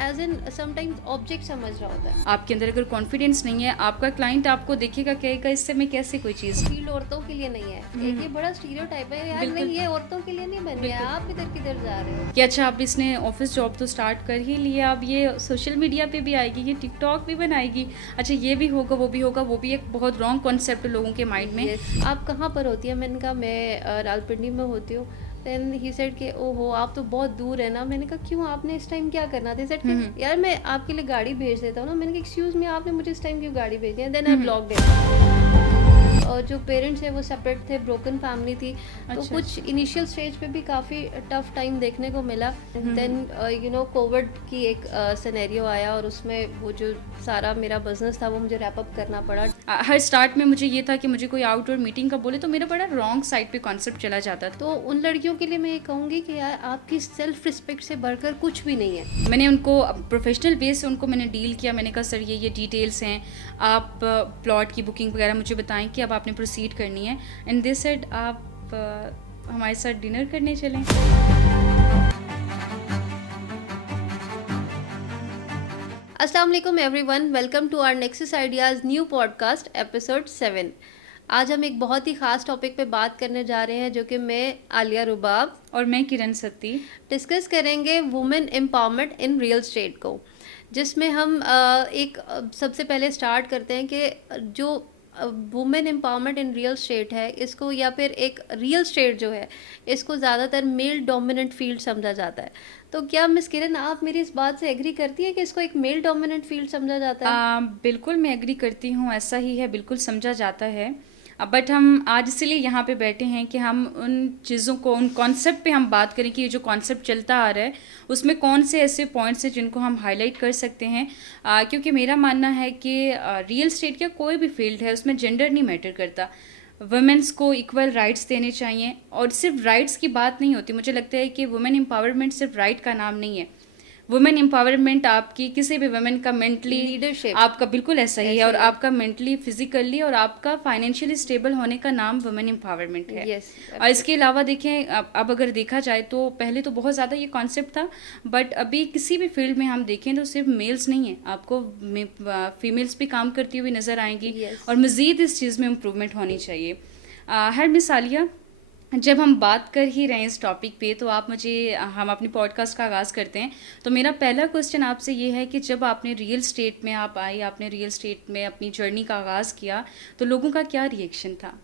As an sometimes object समझ रहा होता है। आपके अंदर अगर कॉन्फिडेंस नहीं है, आपका क्लाइंट आपको देखेगा, कहेगा इससे मैं कैसे कोई चीज़। फील्ड औरतों के लिए नहीं है, एक ये बड़ा स्टीरियोटाइप है यार, बिल्कुल नहीं ये औरतों के लिए नहीं बन गया, बिल्कुल आप इधर किधर जा रहे हो। कि अच्छा अब इसने ऑफिस जॉब तो स्टार्ट कर ही लिया, अब ये सोशल मीडिया पे भी आएगी, ये टिकटॉक भी बनाएगी, अच्छा ये भी होगा वो भी होगा। वो भी एक बहुत रॉन्ग कॉन्सेप्ट लोगों के माइंड में। यस, आप कहाँ पर होती है? मैंने कहा मैं रावलपिंडी में होती हूँ। देन ही सेड कि ओहो आप तो बहुत दूर है ना। मैंने कहा क्यों, आपने इस टाइम क्या करना था? सेड कि यार मैं आपके लिए गाड़ी भेज देता हूँ ना। मैंने कहा एक्सक्यूज मी, आपने मुझे इस टाइम क्यों गाड़ी भेजी है? Then I blocked it. और जो पेरेंट्स है वो सेपरेट थे, ब्रोकन फैमिली थी, तो अच्छा कुछ इनिशियल स्टेज पे भी काफ़ी टफ टाइम देखने को मिला। देन यू नो कोविड की एक सिनेरियो आया और उसमें वो जो सारा मेरा बिजनेस था वो मुझे रैप अप करना पड़ा। हर स्टार्ट में मुझे ये था कि मुझे कोई आउटडोर मीटिंग का बोले तो मेरा बड़ा रॉन्ग साइड पे कॉन्सेप्ट चला जाता था। तो उन लड़कियों के लिए मैं ये कहूँगी कि यार आपकी सेल्फ रिस्पेक्ट से बढ़कर कुछ भी नहीं है। मैंने उनको प्रोफेशनल बेस से उनको मैंने डील किया। मैंने कहा सर ये डिटेल्स हैं, आप प्लॉट की बुकिंग वगैरह मुझे बताएं कि अब आपने प्रोसीड करनी है। एंड दे सेड आप हमारे साथ डिनर करने चलें। अस्सलाम वालेकुम everyone, welcome to our nexus ideas new podcast episode 7। आज हम एक बहुत ही ख़ास टॉपिक पे बात करने जा रहे हैं जो कि मैं आलिया रुबाब और मैं किरण सत्ती डिस्कस करेंगे women empowerment in real estate को, जिसमें हम सबसे पहले स्टार्ट करते हैं कि जो women empowerment in real estate है इसको, या फिर एक रियल स्टेट जो है इसको ज़्यादातर मेल डोमिनेंट फील्ड समझा जाता है। तो क्या मिस किरण आप मेरी इस बात से एग्री करती है कि इसको एक मेल डोमिनेंट फील्ड समझा जाता है? बिल्कुल मैं एग्री करती हूँ, ऐसा ही है, बिल्कुल समझा जाता है। बट हम आज इसलिए यहाँ पे बैठे हैं कि हम उन चीज़ों को, उन कॉन्सेप्ट पे हम बात करें कि ये जो कॉन्सेप्ट चलता आ रहा है उसमें कौन से ऐसे पॉइंट्स हैं जिनको हम हाईलाइट कर सकते हैं। क्योंकि मेरा मानना है कि रियल स्टेट का कोई भी फील्ड है उसमें जेंडर नहीं मैटर करता। वुमेन्स को इक्वल राइट्स देने चाहिए। और सिर्फ राइट्स की बात नहीं होती, मुझे लगता है कि वुमेन एम्पावरमेंट सिर्फ राइट का नाम नहीं है। वुमेन एम्पावरमेंट आपकी किसी भी वुमेन का मेंटली लीडरशिप आपका बिल्कुल ऐसा ही है, और ऐसे आपका मेंटली, फिजिकली और आपका फाइनेंशियली स्टेबल होने का नाम वुमेन एम्पावरमेंट है। यस। और इसके अलावा देखें, अब अगर देखा जाए तो पहले तो बहुत ज़्यादा ये कॉन्सेप्ट था, बट अभी किसी भी फील्ड में हम देखें तो सिर्फ मेल्स नहीं है, आपको फीमेल्स भी काम करती हुई नज़र आएंगी। Yes. और मज़ीद इस चीज़ में इम्प्रूवमेंट होनी चाहिए। हर मिसालिया, जब हम बात कर ही रहे हैं इस टॉपिक पे तो आप मुझे, हम अपनी पॉडकास्ट का आगाज़ करते हैं। तो मेरा पहला क्वेश्चन आपसे ये है कि जब आपने रियल स्टेट में आप आई, आपने रियल स्टेट में अपनी जर्नी का आगाज़ किया, तो लोगों का क्या रिएक्शन था?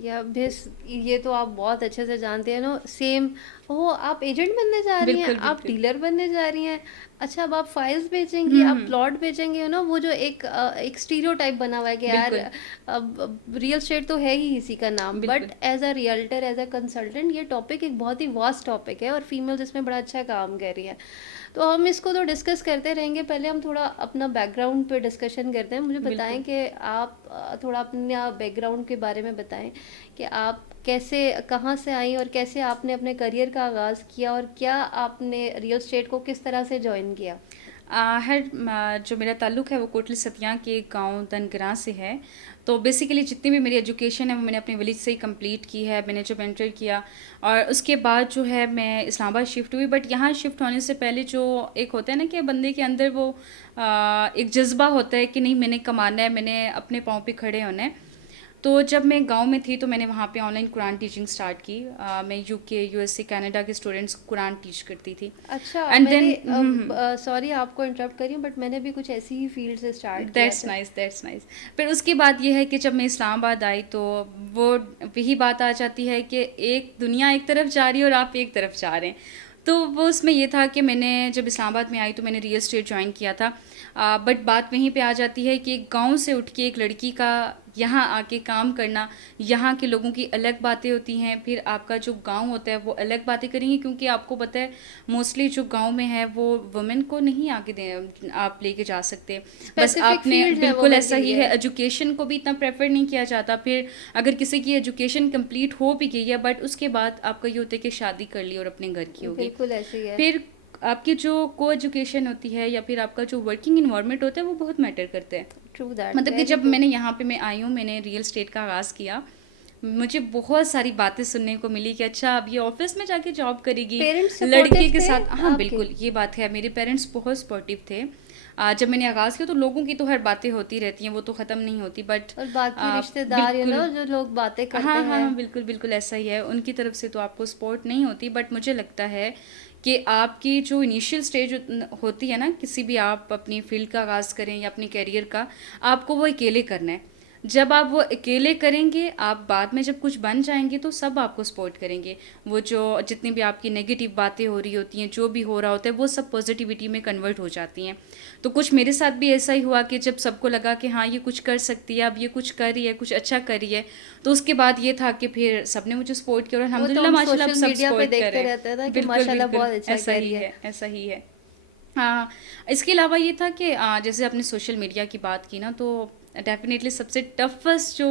या बेस, ये तो आप बहुत अच्छे से जानते हैं ना। सेम, ओ आप एजेंट बनने जा रही हैं, बिल्कुल आप बिल्कुल। डीलर बनने जा रही हैं, अच्छा अब आप फाइल्स बेचेंगी, आप प्लॉट बेचेंगी, यू नो वो जो एक स्टीरियोटाइप बना हुआ है कि यार बिल्कुल अब रियल एस्टेट तो है ही इसी का नाम। बिल्कुल। But as a realtor, as a consultant, ये टॉपिक एक बहुत ही वास्ट टॉपिक है और फीमेल्स इसमें बड़ा अच्छा काम कर रही हैं। तो हम इसको तो डिस्कस करते रहेंगे। पहले हम थोड़ा अपना बैकग्राउंड पे डिस्कशन करते हैं। मुझे बताएं बिल्कुल। कि आप थोड़ा अपना बैकग्राउंड के बारे में बताएं कि आप कैसे, कहाँ से आई और कैसे आपने अपने करियर का आगाज़ किया और क्या आपने रियल स्टेट को किस तरह से ज्वाइन किया। जो मेरा ताल्लुक़ है वो कोटली सतिया के गांव दनगरा से है। तो बेसिकली जितनी भी मेरी एजुकेशन है वो मैंने अपने विलेज से ही कंप्लीट की है। मैंने जब एंटर किया और उसके बाद जो है मैं इस्लामाबाद शिफ्ट हुई। बट यहाँ शिफ्ट होने से पहले जो एक होता है ना कि बंदे के अंदर वो एक जज्बा होता है कि नहीं मैंने कमाना है, मैंने अपने पाँव पे खड़े होना है। तो जब मैं गांव में थी तो मैंने वहाँ पे ऑनलाइन कुरान टीचिंग स्टार्ट की। मैं यूके, यूएसए, कनाडा के स्टूडेंट्स को कुरान टीच करती थी। अच्छा, एंड मैंने देन सॉरी आपको इंटरप्ट करी हूँ, बट मैंने भी कुछ ऐसी ही फील्ड से स्टार्ट किया दैट्स था। Nice, that's nice. फिर उसके बाद ये है कि जब मैं इस्लामाबाद आई तो वो वही बात आ जाती है कि एक दुनिया एक तरफ जा रही है और आप एक तरफ जा रहे हैं। तो वो उसमें ये था कि मैंने जब इस्लामाबाद में आई तो मैंने रियल स्टेट ज्वाइन किया था। बट बात वहीं पे आ जाती है कि गांव से उठ के एक लड़की का यहाँ आके काम करना, यहाँ के लोगों की अलग बातें होती हैं, फिर आपका जो गांव होता है वो अलग बातें करेंगे, क्योंकि आपको पता है मोस्टली जो गांव में है वो वुमेन को नहीं आगे दे आप लेके जा सकते। बस स्पेसिफिक आपने फील्ड है बिल्कुल वुमेन ऐसा के ही लिए। है, एजुकेशन को भी इतना प्रेफर नहीं किया जाता। फिर अगर किसी की एजुकेशन कंप्लीट हो भी गई है बट उसके बाद आपका ये होता है कि शादी कर ली और अपने घर की होगी। बिल्कुल ऐसे ही है। फिर आपकी जो को एजुकेशन होती है या फिर आपका जो वर्किंग इन्वायरमेंट होता है वो बहुत मैटर करता है। ट्रू दैट, मतलब कि वेरी जब ट्रू। मैंने यहाँ पे मैं आई हूँ, मैंने रियल स्टेट का आगाज़ किया मुझे बहुत सारी बातें सुनने को मिली कि अच्छा अब ये ऑफिस में जाके जॉब करेगी, पेरेंट्स लड़के सपोर्टिव के थे साथ। हाँ आपके? बिल्कुल, ये बात है, मेरे पेरेंट्स बहुत सपोर्टिव थे। जब मैंने आगाज़ किया तो लोगों की तो हर बातें होती रहती हैं, वो तो ख़त्म नहीं होती, बट और बाकी रिश्तेदार बिल्कुल। जो लोग बातें करते हाँ, हाँ, हैं। हाँ, बिल्कुल, बिल्कुल ऐसा ही है। उनकी तरफ से तो आपको सपोर्ट नहीं होती, बट मुझे लगता है कि आपकी जो इनिशियल स्टेज होती है ना, किसी भी आप अपनी फ़ील्ड का आगाज़ करें या अपने करियर का, आपको वो अकेले करना है। जब आप वो अकेले करेंगे, आप बाद में जब कुछ बन जाएँगे तो सब आपको सपोर्ट करेंगे। वो जो जितनी भी आपकी नेगेटिव बातें हो रही होती हैं, जो भी हो रहा होता है, वो सब पॉज़िटिविटी में कन्वर्ट हो जाती हैं। तो कुछ मेरे साथ भी ऐसा ही हुआ कि जब सबको लगा कि हाँ, ये कुछ कर सकती है, अब ये कुछ कर रही है, कुछ अच्छा कर रही है, तो उसके बाद ये था कि फिर सबने मुझे सपोर्ट किया और वो तो अल्हम्दुलिल्लाह हम माशाल्लाह अब सोशल सब मीडिया पे सपोर्ट कर रहे देखते हैं। रहते हैं ना कि बिल्कुल, माशाल्लाह बिल्कुल, बहुत अच्छा ऐसा कर ही रही है। है, ऐसा ही है। हाँ, इसके अलावा ये था कि जैसे आपने सोशल मीडिया की बात की ना, तो डेफ़िनेटली सबसे टफ़ेस्ट जो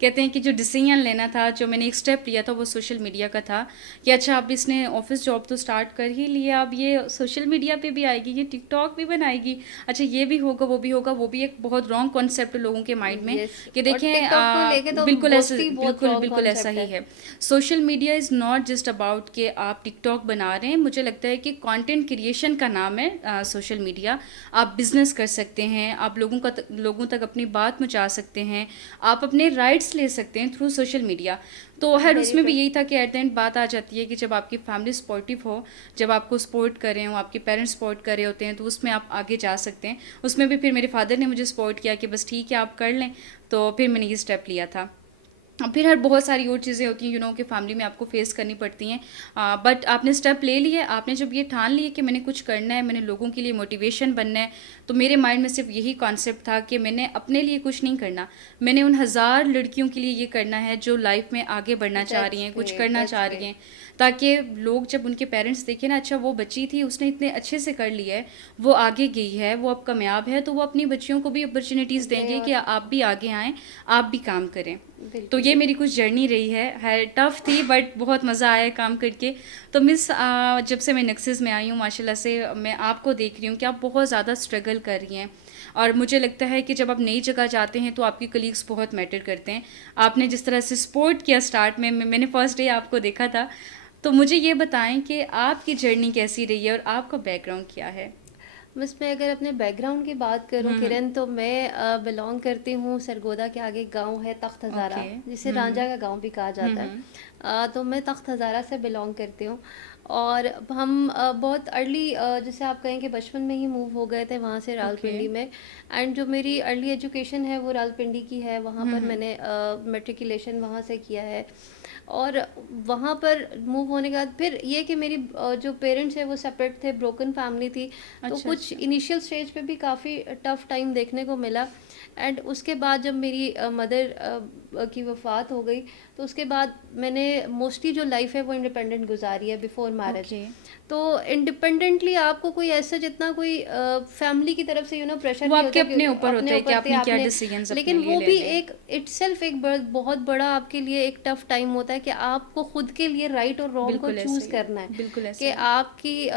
कहते हैं कि जो डिसीज़न लेना था, जो मैंने एक स्टेप लिया था, वो सोशल मीडिया का था कि अच्छा अब इसने ऑफ़िस जॉब तो स्टार्ट कर ही लिया, अब ये सोशल मीडिया पे भी आएगी, ये टिकटॉक भी बनाएगी। अच्छा ये भी होगा, वो भी होगा, वो भी एक बहुत रॉन्ग कॉन्सेप्ट है लोगों के माइंड में यस। कि और देखें टिकटॉक को लेके तो बिल्कुल ऐसे, मोस्टली बहुत बिल्कुल, रॉन्ग बिल्कुल ऐसा कॉन्सेप्ट ही है। है। Social media is not just about कि आप टिकटॉक बना रहे हैं, मुझे लगता है कि कंटेंट क्रिएशन का नाम है सोशल मीडिया। आप बिज़नेस कर सकते हैं, आप लोगों तक अपनी बात पहुँचा सकते हैं, आप अपने राइट्स ले सकते हैं थ्रू सोशल मीडिया। तो हर वेरी उसमें भी ट्रू। यही था कि एट द एंड बात आ जाती है कि जब आपकी फैमिली सपोर्टिव हो, जब आपको सपोर्ट कर रहे हो, आपके पेरेंट्स सपोर्ट कर रहे होते हैं, तो उसमें आप आगे जा सकते हैं। उसमें भी फिर मेरे फादर ने मुझे सपोर्ट किया कि बस ठीक है आप कर लें, तो फिर मैंने ये स्टेप लिया था। फिर हर बहुत सारी और चीज़ें होती हैं कि फैमिली में आपको फेस करनी पड़ती हैं, बट आपने स्टेप ले लिए, आपने जब ये ठान लिया कि मैंने कुछ करना है, मैंने लोगों के लिए मोटिवेशन बनना है, तो मेरे माइंड में सिर्फ यही कॉन्सेप्ट था कि मैंने अपने लिए कुछ नहीं करना, मैंने उन हज़ार लड़कियों के लिए ये करना है जो लाइफ में आगे बढ़ना चाह रही दैट्स हैं, कुछ ग्रेट, करना दैट्स चाह रही ग्रेट। हैं, ताकि लोग जब उनके पेरेंट्स देखें ना, अच्छा वो बच्ची थी उसने इतने अच्छे से कर लिया है, वो आगे गई है, वो अब कामयाब है, तो वो अपनी बच्चियों को भी अपॉर्चुनिटीज़ दे देंगे कि और आप भी आगे आएँ, आप भी काम करें। तो बिल्कुल, ये मेरी बिल्कुल। कुछ जर्नी रही है टफ़ थी बट बहुत मज़ा आया काम करके। तो मिस जब से मैं नेक्सस में आई हूँ माशाल्लाह से मैं आपको देख रही हूँ कि आप बहुत ज़्यादा स्ट्रगल कर रही हैं। और मुझे लगता है कि जब आप नई जगह जाते हैं तो आपके कलीग्स बहुत मैटर करते हैं। आपने जिस तरह से सपोर्ट किया स्टार्ट में, मैंने फर्स्ट डे आपको देखा था। तो मुझे ये बताएँ कि आपकी जर्नी कैसी रही है और आपका बैकग्राउंड क्या है? बस मैं अगर अपने बैकग्राउंड की बात करूं हुँ, हुँ। किरण, तो मैं बिलोंग करती हूँ सरगोदा के आगे गांव है तख्त हज़ारा, ओके। जिसे हुँ, हुँ। रांझा का गांव भी कहा हुँ, जाता है। हुँ। तो मैं तख्त हज़ारा से बिलोंग करती हूँ। और हम बहुत अर्ली, जैसे आप कहें कि बचपन में ही मूव हो गए थे वहाँ से ओके। रावलपिंडी में। एंड जो मेरी अर्ली एजुकेशन है वो रावलपिंडी की है, वहाँ हुँ, पर हुँ। मैंने मेट्रिकुलेशन वहाँ से किया है। और वहाँ पर मूव होने के बाद फिर ये कि मेरी जो पेरेंट्स है वो सेपरेट थे, ब्रोकन फैमिली थी। तो अच्छा, कुछ अच्छा। इनिशियल स्टेज पे भी काफ़ी टफ टाइम देखने को मिला। एंड उसके बाद जब मेरी मदर की वफ़ात हो गई, तो उसके बाद मैंने मोस्टली जो लाइफ है वो इंडिपेंडेंट गुजारी है बिफोर मैरिज। ओके। तो इंडिपेंडेंटली आपको कोई ऐसा जितना कोई फैमिली की तरफ से प्रेशर वो नहीं आपके होता कि अपने ऊपर अपने होता है कि ऊपर थे आपने क्या आपने। डिसीजंस अपने लेकिन लिए वो भी लेने हैं। एक इटसेल्फ एक बहुत बड़ा आपके लिए एक टफ टाइम होता है कि आपको खुद के लिए राइट और रॉन्ग को बिल्कुल ऐसा चूज ही है, करना है बिल्कुल ऐसा कि ही है। आपकी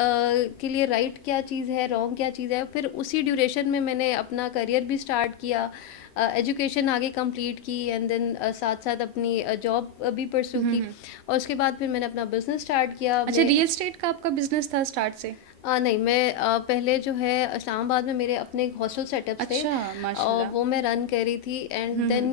के लिए राइट क्या चीज़ है, रॉन्ग क्या चीज़ है। फिर उसी ड्यूरेशन में मैंने अपना करियर भी स्टार्ट किया, एजुकेशन आगे कंप्लीट की, एंड देन साथ साथ अपनी जॉब भी परस्यू हुँ, की। हुँ। और उसके बाद फिर मैंने अपना बिजनेस स्टार्ट किया। अच्छा, मैं रियल एस्टेट का आपका बिज़नेस था स्टार्ट से? नहीं, मैं पहले जो है इस्लामाबाद में मेरे अपने हॉस्टल सेटअप्स थे, अच्छा, और माशाल्लाह। वो मैं रन कर रही थी। And hmm, then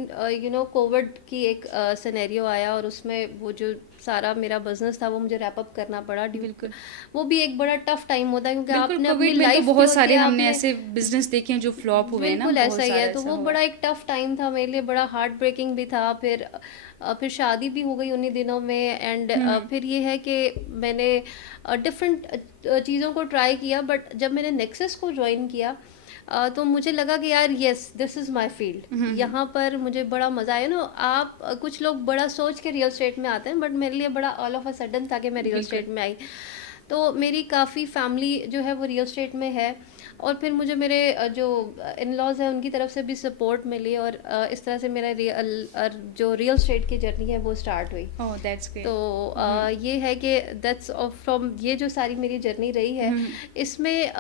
hmm. Covid की एक सिनेरियो आया, और उसमें वो जो सारा मेरा बिजनेस था वो मुझे रैप अप करना पड़ा बिल्कुल। वो भी एक बड़ा टफ टाइम होता है, क्योंकि बिल्कुल, आपने अपनी कोविड में तो लाइफ की बहुत होती सारे है हमने आपने। ऐसे बिज़नेस देखे हैं जो फ्लॉप हुए हैं ना, बिल्कुल ऐसा बहुत ही है, सारा तो ऐसा वो हुआ। बड़ा एक टफ टाइम था मेरे लिए, बड़ा हार्ट ब्रेकिंग भी था। फिर शादी भी हो गई उन्हीं दिनों में। एंड हुँ, हुँ। फिर ये है कि मैंने डिफरेंट चीज़ों को ट्राई किया, बट जब मैंने नेक्सस को ज्वाइन किया, तो मुझे लगा कि यार yes, this is my field, हुँ, हुँ। यहाँ पर मुझे बड़ा मज़ा आया ना। आप कुछ लोग बड़ा सोच के रियल स्टेट में आते हैं, बट मेरे लिए बड़ा ऑल ऑफ अ सडन था कि मैं रियल बिल्कुल। स्टेट में आई। तो मेरी काफ़ी फैमिली जो है वो रियल एस्टेट में है, और फिर मुझे मेरे जो इन लॉज हैं उनकी तरफ से भी सपोर्ट मिली, और इस तरह से मेरा जो रियल एस्टेट की जर्नी है वो स्टार्ट हुई। ओह दैट्स तो ग्रेट। ये है कि दैट्स फ्रॉम ये जो सारी मेरी जर्नी रही है, इसमें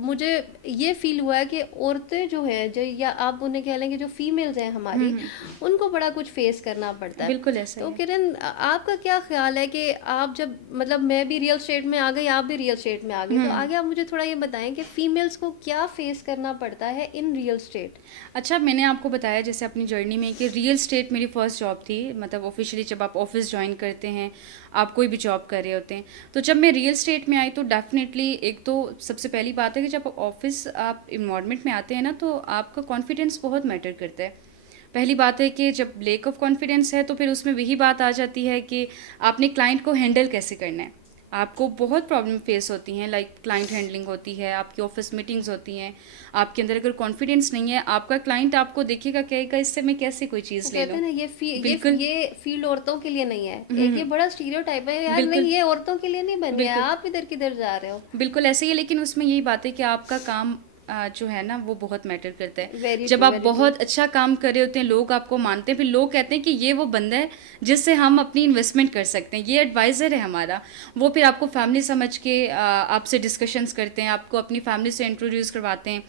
मुझे ये फील हुआ है कि औरतें जो हैं, जो या आप उन्हें कह लेंगे जो फीमेल्स हैं हमारी, उनको बड़ा कुछ फेस करना पड़ता है। बिल्कुल ऐसा ही तो है। किरण, आपका क्या ख्याल है कि आप जब, मतलब मैं भी रियल स्टेट में आ गई, आप भी रियल स्टेट में आ गई, तो आगे आप मुझे थोड़ा ये बताएं कि फीमेल्स को क्या फेस करना पड़ता है इन रियल स्टेट। अच्छा, मैंने आपको बताया जैसे अपनी जर्नी में कि रियल स्टेट मेरी फर्स्ट जॉब थी, मतलब ऑफिशियली जब आप ऑफिस ज्वाइन करते हैं, आप कोई भी जॉब कर रहे होते हैं। तो जब मैं रियल स्टेट में आई तो डेफिनेटली एक तो सबसे पहली बात है कि जब ऑफिस आप इन्वायरमेंट में आते हैं ना, तो आपका कॉन्फिडेंस बहुत मैटर करता है। पहली बात है कि जब लेक ऑफ कॉन्फिडेंस है तो फिर उसमें वही बात आ जाती है कि आपने क्लाइंट को हैंडल कैसे करना है। आपको बहुत प्रॉब्लम फेस होती हैं, लाइक क्लाइंट हैंडलिंग होती है, आपकी ऑफिस मीटिंग्स होती हैं। आपके अंदर अगर कॉन्फिडेंस नहीं है, आपका क्लाइंट आपको देखेगा, कहेगा इससे मैं कैसे कोई वो चीज़ ले कहते लूँ। हैं ना, बिल्कुल। ये फील्ड औरतों के लिए नहीं है। एक ये बड़ा स्टीरियोटाइप है यार, बिल्कुल। नहीं ये औरतों के लिए नहीं बन गया है, बिल्कुल। आप इधर किधर जा रहे हो। बिल्कुल ऐसे ही है, लेकिन उसमें यही बात है कि आपका काम जो है ना वो बहुत मैटर करता है। वेरी जब ट्रू, आप वेरी ट्रू। बहुत अच्छा काम कर रहे होते हैं, लोग आपको मानते हैं, फिर लोग कहते हैं कि ये वो बंदा है जिससे हम अपनी इन्वेस्टमेंट कर सकते हैं, ये एडवाइज़र है हमारा। वो फिर आपको फैमिली समझ के आपसे डिस्कशंस करते हैं, आपको अपनी फैमिली से इंट्रोड्यूस करवाते हैं।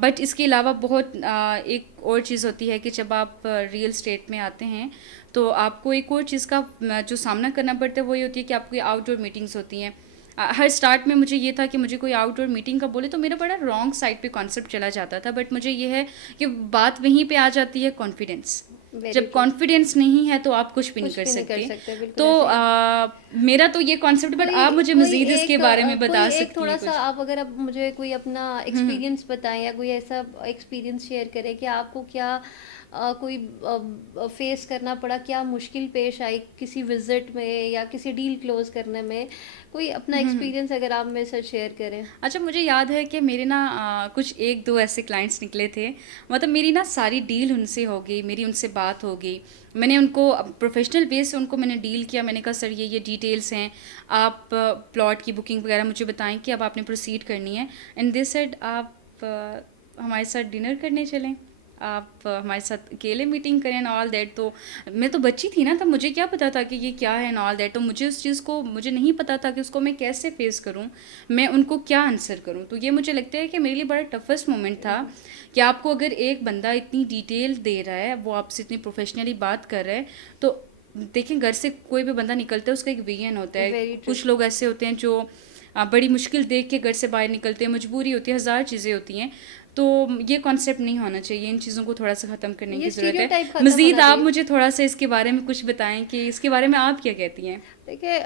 बट इसके अलावा बहुत एक और चीज़ होती है कि जब आप रियल स्टेट में आते हैं तो आपको एक और चीज़ का जो सामना करना पड़ता है वो ये होती है कि आपकी आउटडोर मीटिंग्स होती हैं। हर स्टार्ट में मुझे ये था कि मुझे कोई आउटडोर मीटिंग का बोले तो मेरा बड़ा रॉन्ग साइड पे कॉन्सेप्ट चला जाता था, बट मुझे ये है कि बात वहीं पे आ जाती है कॉन्फिडेंस। वेरी जब ट्रू। कॉन्फिडेंस नहीं है तो आप कुछ भी नहीं कुछ कर भी नहीं कर सकते। सकते, बिल्कुल तो ऐसे ही है। मेरा तो ये कॉन्सेप्ट, बट कोई आप मुझे कोई मज़ीद इसके एक बारे में कोई बता एक सकती थोड़ा हैं सा, कुछ। आप अगर आप मुझे कोई अपना एक्सपीरियंस बताएं, या कोई ऐसा एक्सपीरियंस शेयर करें कि आपको क्या कोई फेस करना पड़ा, क्या मुश्किल पेश आई किसी विजिट में या किसी डील क्लोज करने में, कोई अपना एक्सपीरियंस अगर आप मेरे साथ शेयर करें। अच्छा, मुझे याद है कि मेरे ना कुछ 1-2 ऐसे क्लाइंट्स निकले थे, मतलब मेरी ना सारी डील उनसे हो गई, मेरी उनसे बात हो गई। मैंने उनको प्रोफ़ेशनल बेस से उनको मैंने डील किया, मैंने कहा सर ये डिटेल्स हैं, आप प्लॉट की बुकिंग वगैरह मुझे बताएँ कि अब आपने प्रोसीड करनी है। एंड दे सेड आप हमारे साथ डिनर करने चलें, आप हमारे साथ अकेले मीटिंग करें एंड ऑल दैट। तो मैं तो बच्ची थी ना, तब मुझे क्या पता था कि ये क्या है एंड ऑल दैट। तो मुझे उस चीज़ को मुझे नहीं पता था कि उसको मैं कैसे फेस करूं, मैं उनको क्या आंसर करूं। तो ये मुझे लगता है कि मेरे लिए बड़ा टफेस्ट मोमेंट था कि आपको अगर एक बंदा इतनी डिटेल दे रहा है, वो आपसे इतनी प्रोफेशनली बात कर रहा है, तो देखें घर से कोई भी बंदा निकलता है उसका एक विजन होता है। Very true. कुछ लोग ऐसे होते हैं जो बड़ी मुश्किल देख के घर से बाहर निकलते हैं, मजबूरी होती है, हज़ार चीज़ें होती हैं। तो ये कॉन्सेप्ट नहीं होना चाहिए, इन चीज़ों को थोड़ा सा ख़त्म करने ये की ज़रूरत है। स्टीरियोटाइप खत्म मज़ीद होना आप चाहिए। मुझे थोड़ा सा इसके बारे में कुछ बताएं कि इसके बारे में आप क्या कहती हैं। देखिए,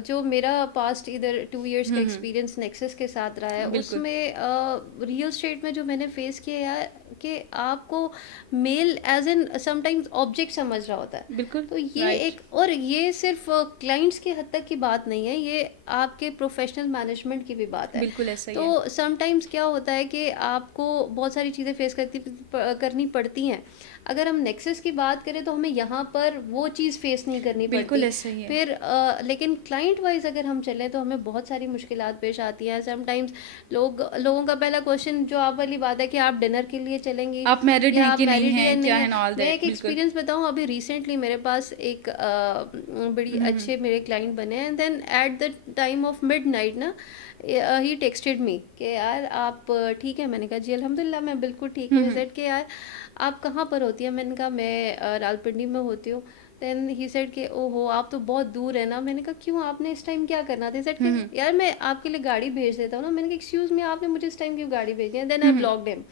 जो मेरा पास्ट इधर 2 इयर्स का एक्सपीरियंस नेक्सस के साथ रहा है, बिल्कुल। उसमें रियल स्टेट में जो मैंने फेस किया है कि आपको male as an sometimes object समझ रहा होता है। बिल्कुल। तो ये राइट। एक, और ये सिर्फ क्लाइंट्स के हद तक की बात नहीं है, ये आपके प्रोफेशनल मैनेजमेंट की भी बात है। बिल्कुल ऐसा ही तो है। समटाइम्स क्या होता है कि आपको बहुत सारी चीज़ें फेस करनी पड़ती हैं। अगर हम नेक्सस की बात करें तो हमें यहाँ पर वो चीज़ फेस नहीं करनी बिल्कुल पड़ती। ऐसा ही है। फिर लेकिन क्लाइंट वाइज अगर हम चलें तो हमें बहुत सारी मुश्किलात पेश आती हैं। समटाइम्स लोगों का पहला क्वेश्चन जो आप वाली बात है कि आप डिनर के लिए चलेंगी, आप मैरिड या हैं आप कि नहीं मैरिड या हैं, नहीं क्या है। है ऑल मैं दैट। एक बिल्कुल। एक्सपीरियंस बताऊं, अभी रिसेंटली मेरे पास एक बड़ी अच्छे मेरे क्लाइंट बने हैं, and then at the time of midnight ना, ही टेक्सटेड मी कि यार आप ठीक है। मैंने कहा जी अल्हम्दुलिल्लाह मैं बिल्कुल ठीक हूँ। सेड कि यार आप कहाँ पर होती हैं? मैंने कहा मैं रावलपिंडी में होती हूँ। देन ही सेड कि ओहो आप तो बहुत दूर है ना। मैंने कहा क्यों, आपने इस टाइम क्या करना था? सेड कि यार मैं आपके लिए गाड़ी भेज देता हूँ ना। मैंने कहा एक्सक्यूज मी, आपने मुझे इस टाइम क्यों गाड़ी भेजी है? Then I blocked him.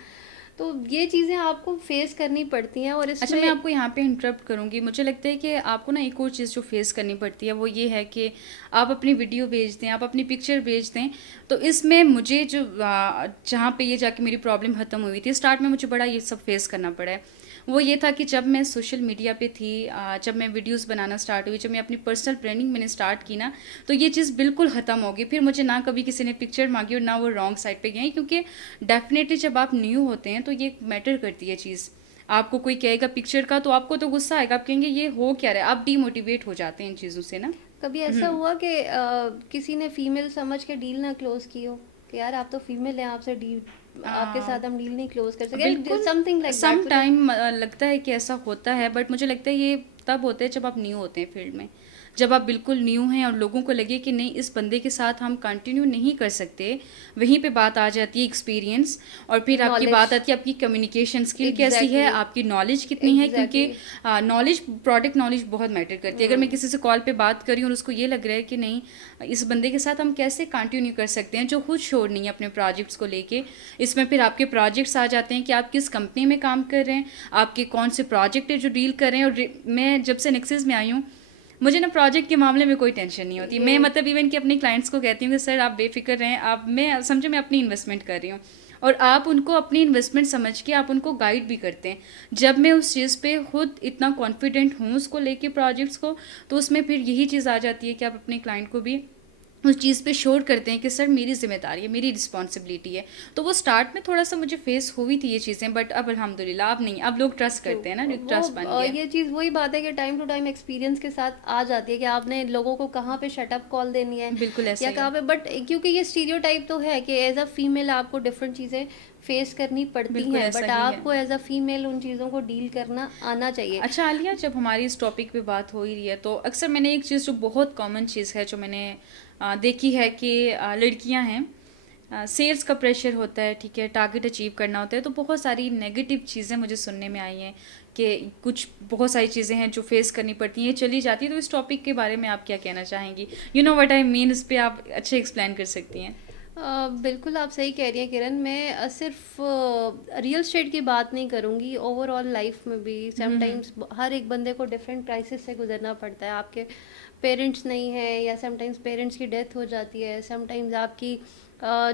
तो ये चीज़ें आपको फेस करनी पड़ती हैं, और अच्छा, मैं इसमें आपको यहाँ पे इंटरप्ट करूँगी। मुझे लगता है कि आपको ना एक और चीज़ जो फेस करनी पड़ती है वो ये है कि आप अपनी वीडियो भेज दें, आप अपनी पिक्चर भेज दें। तो इसमें मुझे जो जहाँ पे ये जाके मेरी प्रॉब्लम ख़त्म हुई थी, स्टार्ट में मुझे बड़ा ये सब फेस करना पड़ा है। वो ये था कि जब मैं सोशल मीडिया पे थी, जब मैं वीडियोस बनाना स्टार्ट हुई, जब मैं अपनी पर्सनल ब्रांडिंग मैंने स्टार्ट की ना, तो ये चीज़ बिल्कुल ख़त्म हो गई। फिर मुझे ना कभी किसी ने पिक्चर मांगी और ना वो रॉन्ग साइड पे गई, क्योंकि डेफिनेटली जब आप न्यू होते हैं तो ये मैटर करती है चीज़। आपको कोई कहेगा पिक्चर का तो आपको तो गुस्सा आएगा, आप कहेंगे ये हो क्या रहा है, आप डीमोटिवेट हो जाते हैं इन चीज़ों से ना। कभी ऐसा हुँ। हुआ कि किसी ने फीमेल समझ के डील ना क्लोज की हो कि यार आप तो फीमेल हैं, आपसे डील आपके अ, साथ हम डील नहीं क्लोज कर सके, बिल्कुल, समथिंग लाइक दैट सम कुछ टाइम लगता है कि ऐसा होता है, बट मुझे लगता है ये तब होता है जब आप न्यू होते हैं फील्ड में। जब आप बिल्कुल न्यू हैं और लोगों को लगे कि नहीं, इस बंदे के साथ हम कंटिन्यू नहीं कर सकते, वहीं पे बात आ जाती है एक्सपीरियंस। और फिर आपकी नॉलेज। बात आती है आपकी कम्युनिकेशन स्किल कैसी है, एग्जैक्टली। आपकी नॉलेज कितनी है, क्योंकि एग्जैक्टली। नॉलेज, प्रोडक्ट नॉलेज बहुत मैटर करती है। अगर मैं हम्म। किसी से कॉल पे बात कर रही हूँ और उसको ये लग रहा है कि नहीं, इस बंदे के साथ हम कैसे कंटिन्यू कर सकते हैं, जो खुद श्योर नहीं है अपने प्रोजेक्ट्स को लेके। इसमें फिर आपके प्रोजेक्ट्स आ जाते हैं कि आप किस कंपनी में काम कर रहे हैं, आपके कौन से प्रोजेक्ट है जो डील कर रहे हैं। और मैं जब से नेक्सिस में आई हूँ, मुझे ना प्रोजेक्ट के मामले में कोई टेंशन नहीं होती। ये मैं मतलब इवन कि अपने क्लाइंट्स को कहती हूँ कि सर आप बेफिक्र रहें, आप, मैं समझो मैं अपनी इन्वेस्टमेंट कर रही हूँ और आप उनको अपनी इन्वेस्टमेंट समझ के आप उनको गाइड भी करते हैं। जब मैं उस चीज़ पे खुद इतना कॉन्फिडेंट हूँ उसको लेके प्रोजेक्ट्स को, तो उसमें फिर यही चीज़ आ जाती है कि आप अपने क्लाइंट को भी उस चीज़ पे श्योर करते हैं कि सर मेरी ज़िम्मेदारी है, मेरी रिस्पॉन्सिबिलिटी है। तो वो स्टार्ट में थोड़ा सा मुझे फेस हुई थी ये चीज़ें, बट अब अल्हम्दुलिल्लाह अब नहीं, अब लोग ट्रस्ट ट्रू। करते हैं ना, वो ट्रस्ट बन गया है। ये चीज़ वही बात है कि टाइम टू टाइम एक्सपीरियंस के साथ आ जाती है कि आपने लोगों को कहाँ पे शटअप कॉल देनी है बिल्कुल ऐसा या ही कहाँ है। पे, बट क्योंकि ये स्टीरियोटाइप तो है कि एज अ फीमेल आपको डिफरेंट चीज़ें फेस करनी पड़ती बिल्कुल हैं, ऐसा बट ही है। आपको एज अ फीमेल उन चीज़ों को डील करना आना चाहिए। अच्छा आलिया, जब हमारी इस टॉपिक पे बात हो ही रही है, तो अक्सर मैंने एक चीज़ जो बहुत कॉमन चीज़ है जो मैंने देखी है कि लड़कियां हैं, सेल्स का प्रेशर होता है, ठीक है, टारगेट अचीव करना होता है, तो बहुत सारी नेगेटिव चीज़ें मुझे सुनने में आई हैं कि कुछ बहुत सारी चीज़ें हैं जो फेस करनी पड़ती हैं, चली जाती है। तो इस टॉपिक के बारे में आप क्या कहना चाहेंगी? You know what I mean, इस पे आप अच्छे एक्सप्लेन कर सकती हैं। बिल्कुल आप सही कह रही हैं किरण। मैं सिर्फ रियल स्टेट की बात नहीं करूँगी, ओवरऑल लाइफ में भी हम्म। समटाइम्स हर एक बंदे को डिफरेंट क्राइसिस से गुजरना पड़ता है। आपके पेरेंट्स नहीं है या समटाइम्स पेरेंट्स की डेथ हो जाती है, समटाइम्स आपकी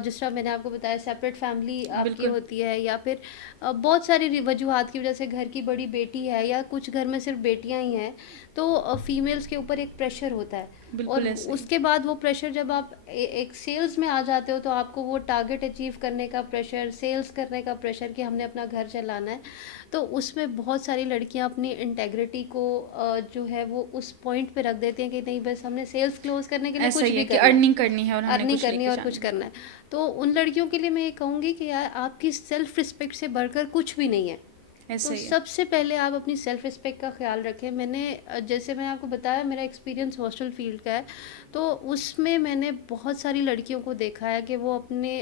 जिस तरह मैंने आपको बताया सेपरेट फैमिली आपकी बिल्कुल। होती है, या फिर बहुत सारी वजूहात की वजह से घर की बड़ी बेटी है या कुछ घर में सिर्फ बेटियां ही हैं, तो फीमेल्स के ऊपर एक प्रेशर होता है। और बिल्कुल ऐसे ही। उसके बाद वो प्रेशर जब आप एक सेल्स में आ जाते हो तो आपको वो टारगेट अचीव करने का प्रेशर, सेल्स करने का प्रेशर कि हमने अपना घर चलाना है, तो उसमें बहुत सारी लड़कियां अपनी इंटेग्रिटी को जो है वो उस पॉइंट पे रख देती हैं कि नहीं बस हमने सेल्स क्लोज करने के लिए ऐसा कुछ ही भी है कि करना है, अर्निंग करनी है और हमने अर्निंग कुछ करनी लेके है और कुछ जाना है। करना है। तो उन लड़कियों के लिए मैं ये कहूँगी कि यार आपकी सेल्फ रिस्पेक्ट से बढ़कर कुछ भी नहीं है। ऐसा तो ही है। सबसे पहले आप अपनी सेल्फ रिस्पेक्ट का ख्याल रखें। मैंने जैसे मैंने आपको बताया मेरा एक्सपीरियंस हॉस्टल फील्ड का है, तो उसमें मैंने बहुत सारी लड़कियों को देखा है कि वो अपने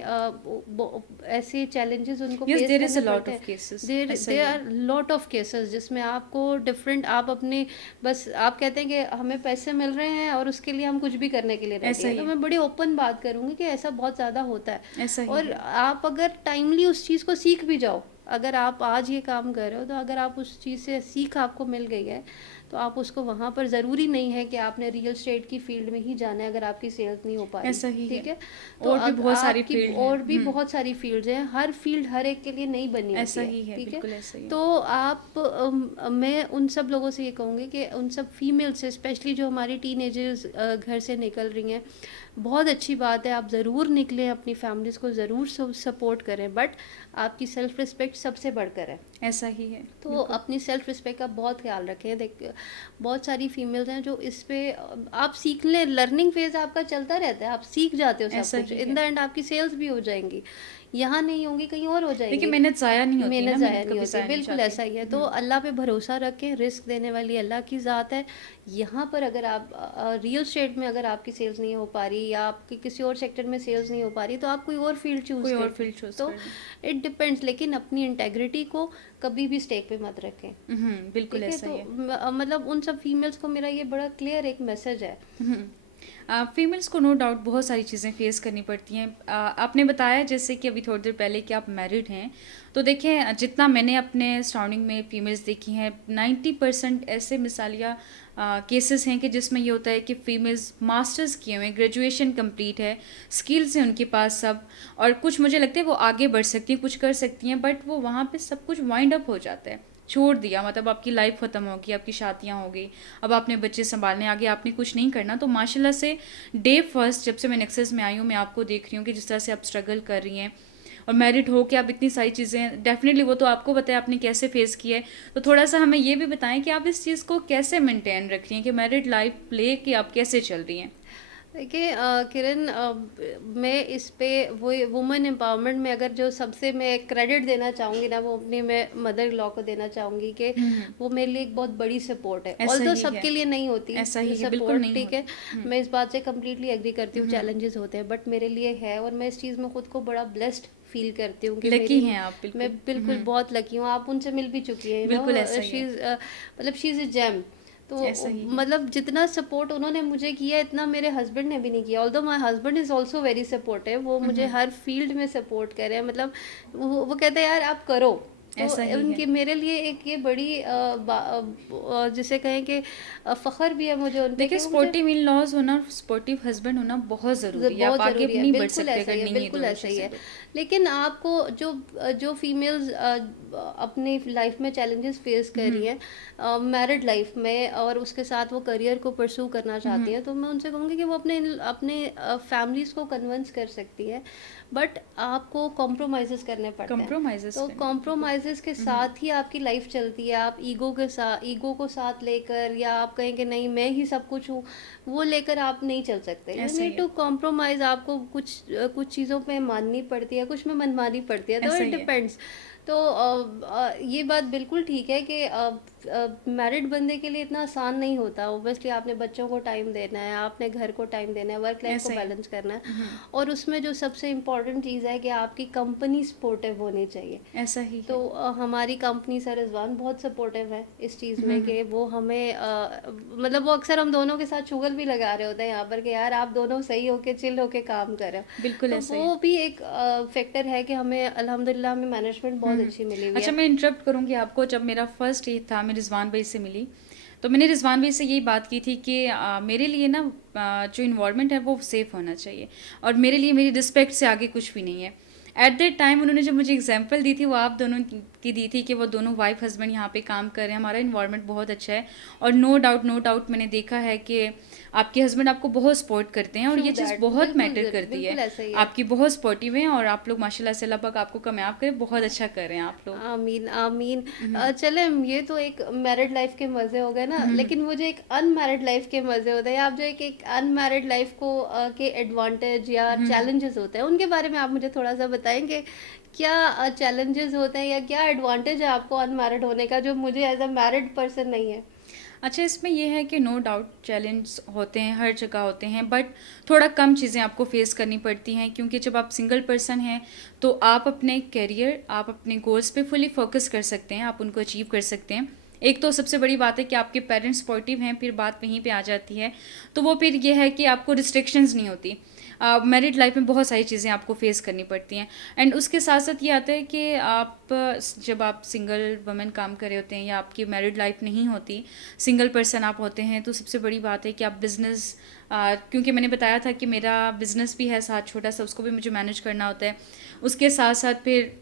ऐसे चैलेंजेस उनको यस, फेस देयर इज करने अ लॉट पड़ते ऑफ हैं। केसेस, देर ऐसा देर ही है। आर लॉट ऑफ केसेस जिसमें आपको डिफरेंट, आप अपने बस आप कहते हैं कि हमें पैसे मिल रहे हैं और उसके लिए हम कुछ भी करने के लिए रेडी ऐसा हैं। ही तो है। मैं बड़ी ओपन बात करूँगी कि ऐसा बहुत ज़्यादा होता है। ऐसा ही और है। आप अगर टाइमली उस चीज़ को सीख भी जाओ, अगर आप आज ये काम कर रहे हो तो अगर आप उस चीज़ से सीख आपको मिल गई है तो आप उसको वहाँ पर ज़रूरी नहीं है कि आपने रियल स्टेट की फील्ड में ही जाना है अगर आपकी सेल्स नहीं हो पा रही, ऐसा ही है। ठीक है। तो और भी बहुत सारी आपकी फील्ड हैं। और भी बहुत सारी फील्ड्स हैं, हर फील्ड हर एक के लिए नहीं बनी ऐसा होती है, ही है, ठीक है। बिल्कुल ऐसा ही है। तो आप मैं उन सब लोगों से ये कहूँगी कि उन सब फीमेल से स्पेशली जो हमारी टीनेजर्स घर से निकल रही हैं, बहुत अच्छी बात है, आप ज़रूर निकलें, अपनी फैमिलीज़ को ज़रूर सपोर्ट करें, बट आपकी सेल्फ रिस्पेक्ट सबसे बढ़कर है। ऐसा ही है, तो बिल्कुल। अपनी सेल्फ रिस्पेक्ट का बहुत ख्याल रखें। देख बहुत सारी फीमेल्स हैं जो इस पे आप सीख लें, लर्निंग फेज आपका चलता रहता है, आप सीख जाते हो सब ऐसा कुछ, ही इन है। द एंड आपकी सेल्स भी हो जाएंगी, यहाँ नहीं होंगी कहीं और हो देखिए, जाएंगी। मेहनत ज़ाया नहीं होती मेहनत ना, ज़ाया मेहनत नहीं कभी होती, ज़ाया नहीं बिल्कुल जाती। ऐसा ही है। तो अल्लाह पे भरोसा रखें, रिस्क देने वाली अल्लाह की ज़ात है। यहाँ पर अगर आप रियल स्टेट में अगर आपकी सेल्स नहीं हो पा रही या आपकी किसी और सेक्टर में सेल्स नहीं हो पा रही तो आप कोई और फील्ड चूज़ कोई और करें। फील्ड चूज़ तो कर लें। इट डिपेंड्स, लेकिन अपनी इंटेग्रिटी को कभी भी स्टेक पे मत रखें, बिल्कुल ठीक है। ऐसा तो ही है। मतलब उन सब फीमेल्स को मेरा ये बड़ा क्लियर एक मैसेज है। फीमेल्स को नो डाउट बहुत सारी चीज़ें फेस करनी पड़ती हैं। आपने बताया जैसे कि अभी थोड़ी देर पहले कि आप मैरिड हैं, तो देखें जितना मैंने अपने सराउंडिंग में फीमेल्स देखी हैं, 90% ऐसे मिसालिया केसेस हैं कि जिसमें ये होता है कि फीमेल्स मास्टर्स किए हुए हैं, ग्रेजुएशन कंप्लीट है, स्किल्स हैं उनके पास सब, और कुछ मुझे लगता है वो आगे बढ़ सकती हैं, कुछ कर सकती हैं, बट वो वहाँ पे सब कुछ वाइंड अप हो जाता है, छोड़ दिया, मतलब आपकी लाइफ ख़त्म होगी, आपकी शादियाँ हो गई, अब आपने बच्चे संभालने, आगे आपने कुछ नहीं करना। तो माशाल्लाह से डे फर्स्ट जब से मैं नेक्सस में आई हूँ, मैं आपको देख रही हूँ कि जिस तरह से आप स्ट्रगल कर रही हैं, और मैरिड हो के आप इतनी सारी चीज़ें, डेफिनेटली वो तो आपको पता है आपने कैसे फेस किया है। तो थोड़ा सा हमें ये भी बताएं कि आप इस चीज़ को कैसे मेंटेन रख रही हैं कि मैरिड लाइफ प्ले की आप कैसे चल रही हैं। देखिए किरण, मैं इस पे वो वुमेन एम्पावरमेंट में अगर जो सबसे मैं क्रेडिट देना चाहूँगी ना, वो अपनी मैं मदर इन लॉ को देना चाहूँगी कि वो मेरे लिए एक बहुत बड़ी सपोर्ट है। ऐसा ऑल्दो ही है, सबके लिए नहीं होती ऐसा ये ही है, बिल्कुल सपोर्ट, नहीं ठीक है, होती। मैं इस बात से कम्प्लीटली एग्री करती हूँ, चैलेंजेस होते हैं, बट मेरे लिए है, और मैं इस चीज़ में खुद को बड़ा ब्लेस्ड फील करती हूँ कि लकी मेरी, हैं आप, मैं बिल्कुल। बिल्कुल बहुत लकी हूँ। आप उनसे मिल भी चुकी हैं, बिल्कुल ऐसा ही शी है, इज़ मतलब शी इज़ अ जेम। तो ऐसा ही है। मतलब जितना सपोर्ट उन्होंने मुझे किया, इतना मेरे हस्बैंड ने भी नहीं किया। Although my husband is also very supportive, वो मुझे हर फील्ड में सपोर्ट कर रहे हैं, मतलब वो कहते हैं यार आप करो। तो ऐसा ही है। उनकी मेरे लिए एक ये बड़ी जिसे कहें कि फ़ख्र भी है मुझे उन पे देखिए, कि वो मुझे सपोर्टिव इन लॉज होना, सपोर्टिव हस्बैंड होना बहुत ज़रूरी है, आप बहुत आगे ज़रूरी है, नहीं बढ़ बिल्कुल सकते ऐसा अगर ही है, नहीं ये बिल्कुल दोनों ऐसा ही चीज़ें है। तो। लेकिन आपको जो जो फीमेल्स अपनी लाइफ में चैलेंजेस फेस कर रही हैं मैरिड लाइफ में, और उसके साथ वो करियर को परस्यू करना चाहती हैं, तो मैं उनसे कहूँगी कि वो अपने अपने फैमिलीज़ को कन्विंस कर सकती है, बट आपको कॉम्प्रोमाइज़ेस करने पड़ते हैं। कंप्रोमाइज़ेस तो करने, बिल्कुल। कॉम्प्रोमाइज़ेस के साथ ही आपकी लाइफ चलती है। आप ईगो के साथ, ईगो को साथ लेकर, या आप कहें कि नहीं मैं ही सब कुछ हूँ, वो लेकर आप नहीं चल सकते। यू ऐसा ही नीड है, टू कॉम्प्रोमाइज़। आपको कुछ चीज़ों पे माननी पड़ती है, कुछ में मनमानी पड़ती है, तो ऐसा इट ही है। डिपेंड्स। तो ये बात बिल्कुल ठीक है कि मैरिड बंदे के लिए इतना आसान नहीं होता। ओब्वियसली आपने बच्चों को टाइम देना है, आपने घर को टाइम देना है, वर्क लाइफ को ऐसा ही है। बैलेंस करना है, और उसमें जो सबसे इम्पोर्टेंट चीज़ है कि आपकी कंपनी सपोर्टिव होनी चाहिए। ऐसा ही तो है। हमारी कंपनी सर रिजवान बहुत सपोर्टिव है इस चीज़ में कि वो हमें मतलब वो अक्सर हम दोनों के साथ शुगर भी लगा रहे होते हैं यहाँ पर कि यार आप दोनों सही होके चिल होके काम करें। बिल्कुल तो ऐसा ही है। वो भी एक फैक्टर है कि हमें अल्हम्दुलिल्लाह हमें मैनेजमेंट बहुत अच्छी मिली हुई अच्छा, है। मैं इंटरप्ट करूँगी आपको। जब मेरा फर्स्ट ये था, मैं रिज़वान भाई से मिली, तो मैंने रिज़वान भाई से यही बात की थी कि मेरे लिए ना जो इन्वायरमेंट है वो सेफ़ होना चाहिए, और मेरे लिए मेरी रिस्पेक्ट से आगे कुछ भी नहीं है। एट दैट टाइम उन्होंने जो मुझे एग्जांपल दी थी वो आप दोनों की दी थी कि वो दोनों वाइफ हस्बैंड यहाँ पे काम कर रहे हैं, हमारा इन्वायरमेंट बहुत अच्छा है, और नो डाउट मैंने देखा है कि आपके हस्बैंड आपको बहुत सपोर्ट करते हैं, और ट्रू ये चीज़ दैट, बहुत बिल्कुल मैटर करती है। बिल्कुल ऐसा ही है। आपकी बहुत सपोर्टिव हैं, और आप लोग माशाल्लाह से, अल्लाह पाक आपको कामयाब करे, बहुत अच्छा कर रहे हैं आप लोग। आमीन आमीन। चले, ये तो एक मैरिड लाइफ के मज़े हो गए ना, लेकिन मुझे एक अनमैरिड लाइफ के मज़े होते हैं। आप जो एक अनमैरिड लाइफ को के एडवांटेज या चैलेंजेस होते हैं, उनके बारे में आप मुझे थोड़ा सा बताएंगे। क्या चैलेंजेस होते हैं या क्या एडवांटेज है आपको अनमैरिड होने का, जो मुझे एज अ मैरिड पर्सन नहीं है? अच्छा, इसमें ये है कि नो डाउट चैलेंज होते हैं, हर जगह होते हैं, बट थोड़ा कम चीज़ें आपको फेस करनी पड़ती हैं, क्योंकि जब आप सिंगल पर्सन हैं तो आप अपने करियर, आप अपने गोल्स पे फुली फोकस कर सकते हैं, आप उनको अचीव कर सकते हैं। एक तो सबसे बड़ी बात है कि आपके पेरेंट्स सपोर्टिव हैं, फिर बात वहीं पे आ जाती है, तो वो फिर ये है कि आपको रिस्ट्रिक्शंस नहीं होती। मैरिड लाइफ में बहुत सारी चीज़ें आपको फेस करनी पड़ती हैं, एंड उसके साथ साथ ये आता है कि आप जब आप सिंगल वुमेन काम कर रहे होते हैं या आपकी मैरिड लाइफ नहीं होती, सिंगल पर्सन आप होते हैं, तो सबसे बड़ी बात है कि आप बिज़नेस, क्योंकि मैंने बताया था कि मेरा बिज़नेस भी है साथ छोटा सा, उसको भी मुझे मैनेज करना होता है। उसके साथ साथ फिर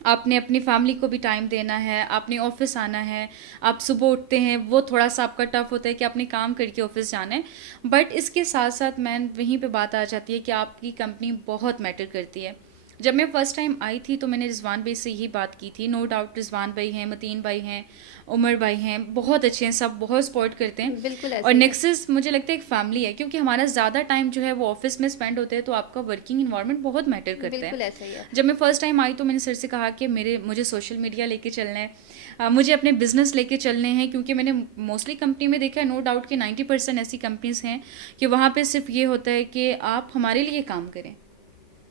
आपने अपनी फैमिली को भी टाइम देना है, आपने ऑफिस आना है, आप सुबह उठते हैं, वो थोड़ा सा आपका टफ होता है कि आपने काम करके ऑफिस जाना है, बट इसके साथ साथ मैन वहीं पे बात आ जाती है कि आपकी कंपनी बहुत मैटर करती है। जब मैं फ़र्स्ट टाइम आई थी तो मैंने रिजवान भाई से यही बात की थी। नो डाउट रिजवान भाई हैं, मतीन भाई हैं, उमर भाई हैं, बहुत अच्छे हैं, सब बहुत सपोर्ट करते हैं, बिल्कुल और ऐसा ही है। नेक्सस मुझे लगता है एक फैमिली है, क्योंकि हमारा ज़्यादा टाइम जो है वो ऑफिस में स्पेंड होता है, तो आपका वर्किंग इन्वायरमेंट बहुत मैटर करता है। बिल्कुल ऐसा ही है। जब मैं फ़र्स्ट टाइम आई तो मैंने सर से कहा कि मुझे सोशल मीडिया लेके चलना है, मुझे अपने बिज़नेस लेके चलने हैं, क्योंकि मैंने मोस्टली कंपनी में देखा है, नो डाउट कि 90% ऐसी कंपनीज़ हैं कि वहाँ पे सिर्फ ये होता है कि आप हमारे लिए काम करें,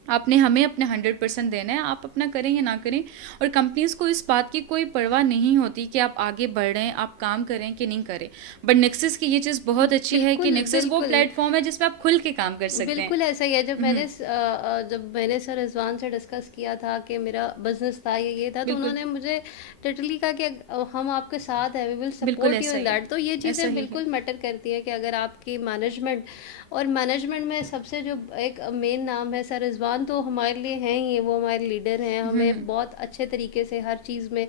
आपने हमें अपने 100% देना है, आप अपना करें या ना करें, और कंपनीज़ को इस बात की कोई परवाह नहीं होती कि आप आगे बढ़ रहे हैं, आप काम करें कि नहीं करें। बट नेक्सस की ये चीज़ बहुत अच्छी है कि बिल्कुल नेक्सस वो बिल्कुल प्लेटफॉर्म है जिसमें आप खुल के काम कर सकते हैं। बिल्कुल ऐसा ही है। जब मैंने सर रिजवान से डिस्कस किया था कि मेरा बिजनेस था, ये था, तो बिल्कुल, उन्होंने मुझे लिटरली कहा कि हम आपके साथ हैं, वी विल बिल्कुल सपोर्ट यू ऐसा इन ही है, दैट। तो ये ऐसा चीज़ें ही है। बिल्कुल मैटर करती है कि अगर आपकी मैनेजमेंट, और मैनेजमेंट में सबसे जो एक मेन नाम है सर रिजवान, तो हमारे लिए हैं ही, वो हमारे लीडर हैं, हमें बहुत अच्छे तरीके से हर चीज़ में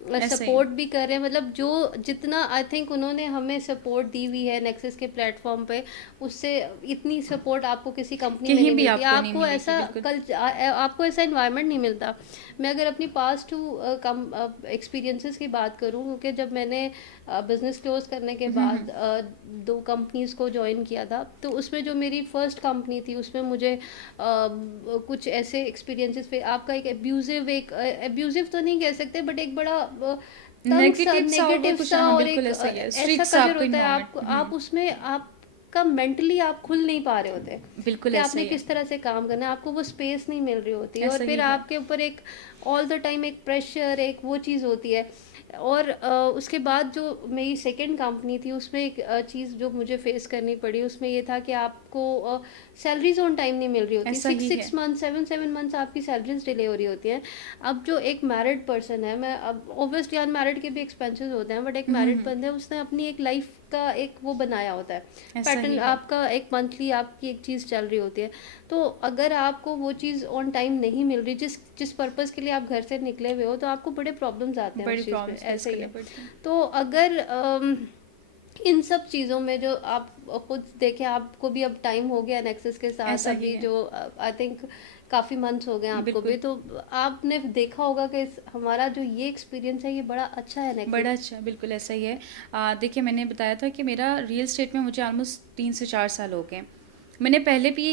ऐसा ही है। सपोर्ट भी कर रहे हैं, मतलब जो जितना आई थिंक उन्होंने हमें सपोर्ट दी हुई है नेक्सस के प्लेटफॉर्म पे, उससे इतनी सपोर्ट आपको किसी कंपनी में कहीं नहीं भी मिलती। आपको नहीं आपको मिलेगी, ऐसा बिल्कुल। आपको ऐसा इन्वायरमेंट नहीं मिलता। मैं अगर अपनी पास्ट टू एक्सपीरियंसेस की बात करूं, क्योंकि जब मैंने बिजनेस क्लोज करने के बाद दो कंपनीज को ज्वाइन किया था, तो उसमें जो मेरी फर्स्ट कंपनी थी उसमें मुझे कुछ ऐसे एक्सपीरियंसेस पे आपका एक एब्यूजिव तो नहीं कह सकते, बट एक बड़ा तंग सा, नेगेटिव सा होगा नेगेटिव कुछ, सा, हाँ, और बिल्कुल एक ऐसा ही है। ऐसा स्ट्रिक्ट सा कल्चर आपका होता है, एनवायरनमेंट। आप उसमें आपका मेंटली आप खुल नहीं पा रहे होते बिल्कुल कि ऐसा आपने ही है। किस तरह से काम करना है, आपको वो स्पेस नहीं मिल रही होती, और ऐसा फिर ही है। आपके ऊपर एक ऑल द टाइम एक प्रेशर, एक वो चीज़ होती है। और उसके बाद जो मेरी सेकंड कंपनी थी उसमें एक चीज़ जो मुझे फेस करनी पड़ी, उसमें ये था कि आपको सैलरीज ऑन टाइम नहीं मिल रही होती, ऐसा सिक्स ही है। सिक्स मंथ 7 7 मंथ्स आपकी सैलरीज डिले हो रही होती हैं। अब जो एक मैरिड पर्सन है, मैं अब ऑब्वियसली अनमैरिड के भी एक्सपेंसेस होते हैं, बट एक मैरिड बंदा है, उसने अपनी एक लाइफ का एक वो बनाया होता है ऐसा पैटर्न, ही है। आपका एक मंथली आपकी एक चीज़ चल रही होती है। तो अगर आपको वो चीज़ ऑन टाइम नहीं मिल रही, जिस जिस पर्पज़ के लिए आप घर से निकले हुए हो, तो आपको बड़े प्रॉब्लम्स आते हैं बड़ी उस चीज़ में, प्रॉब्लम्स फेस ऐसे ही करनी है। पड़ती हैं। तो अगर इन सब चीज़ों में जो आप खुद देखें, आपको भी अब टाइम हो गया नेक्सस के साथ, ऐसा ही अभी है। जो आई थिंक काफ़ी मंथ्स हो गए हैं आपको भी, बिल्कुल। तो आपने देखा होगा कि हमारा जो ये एक्सपीरियंस है ये बड़ा अच्छा है बड़ा नेक्सस। अच्छा, बिल्कुल ऐसा ही है। देखिए, मैंने बताया था कि मेरा रियल एस्टेट में मुझे ऑलमोस्ट 3 से 4 साल हो गए। मैंने पहले भी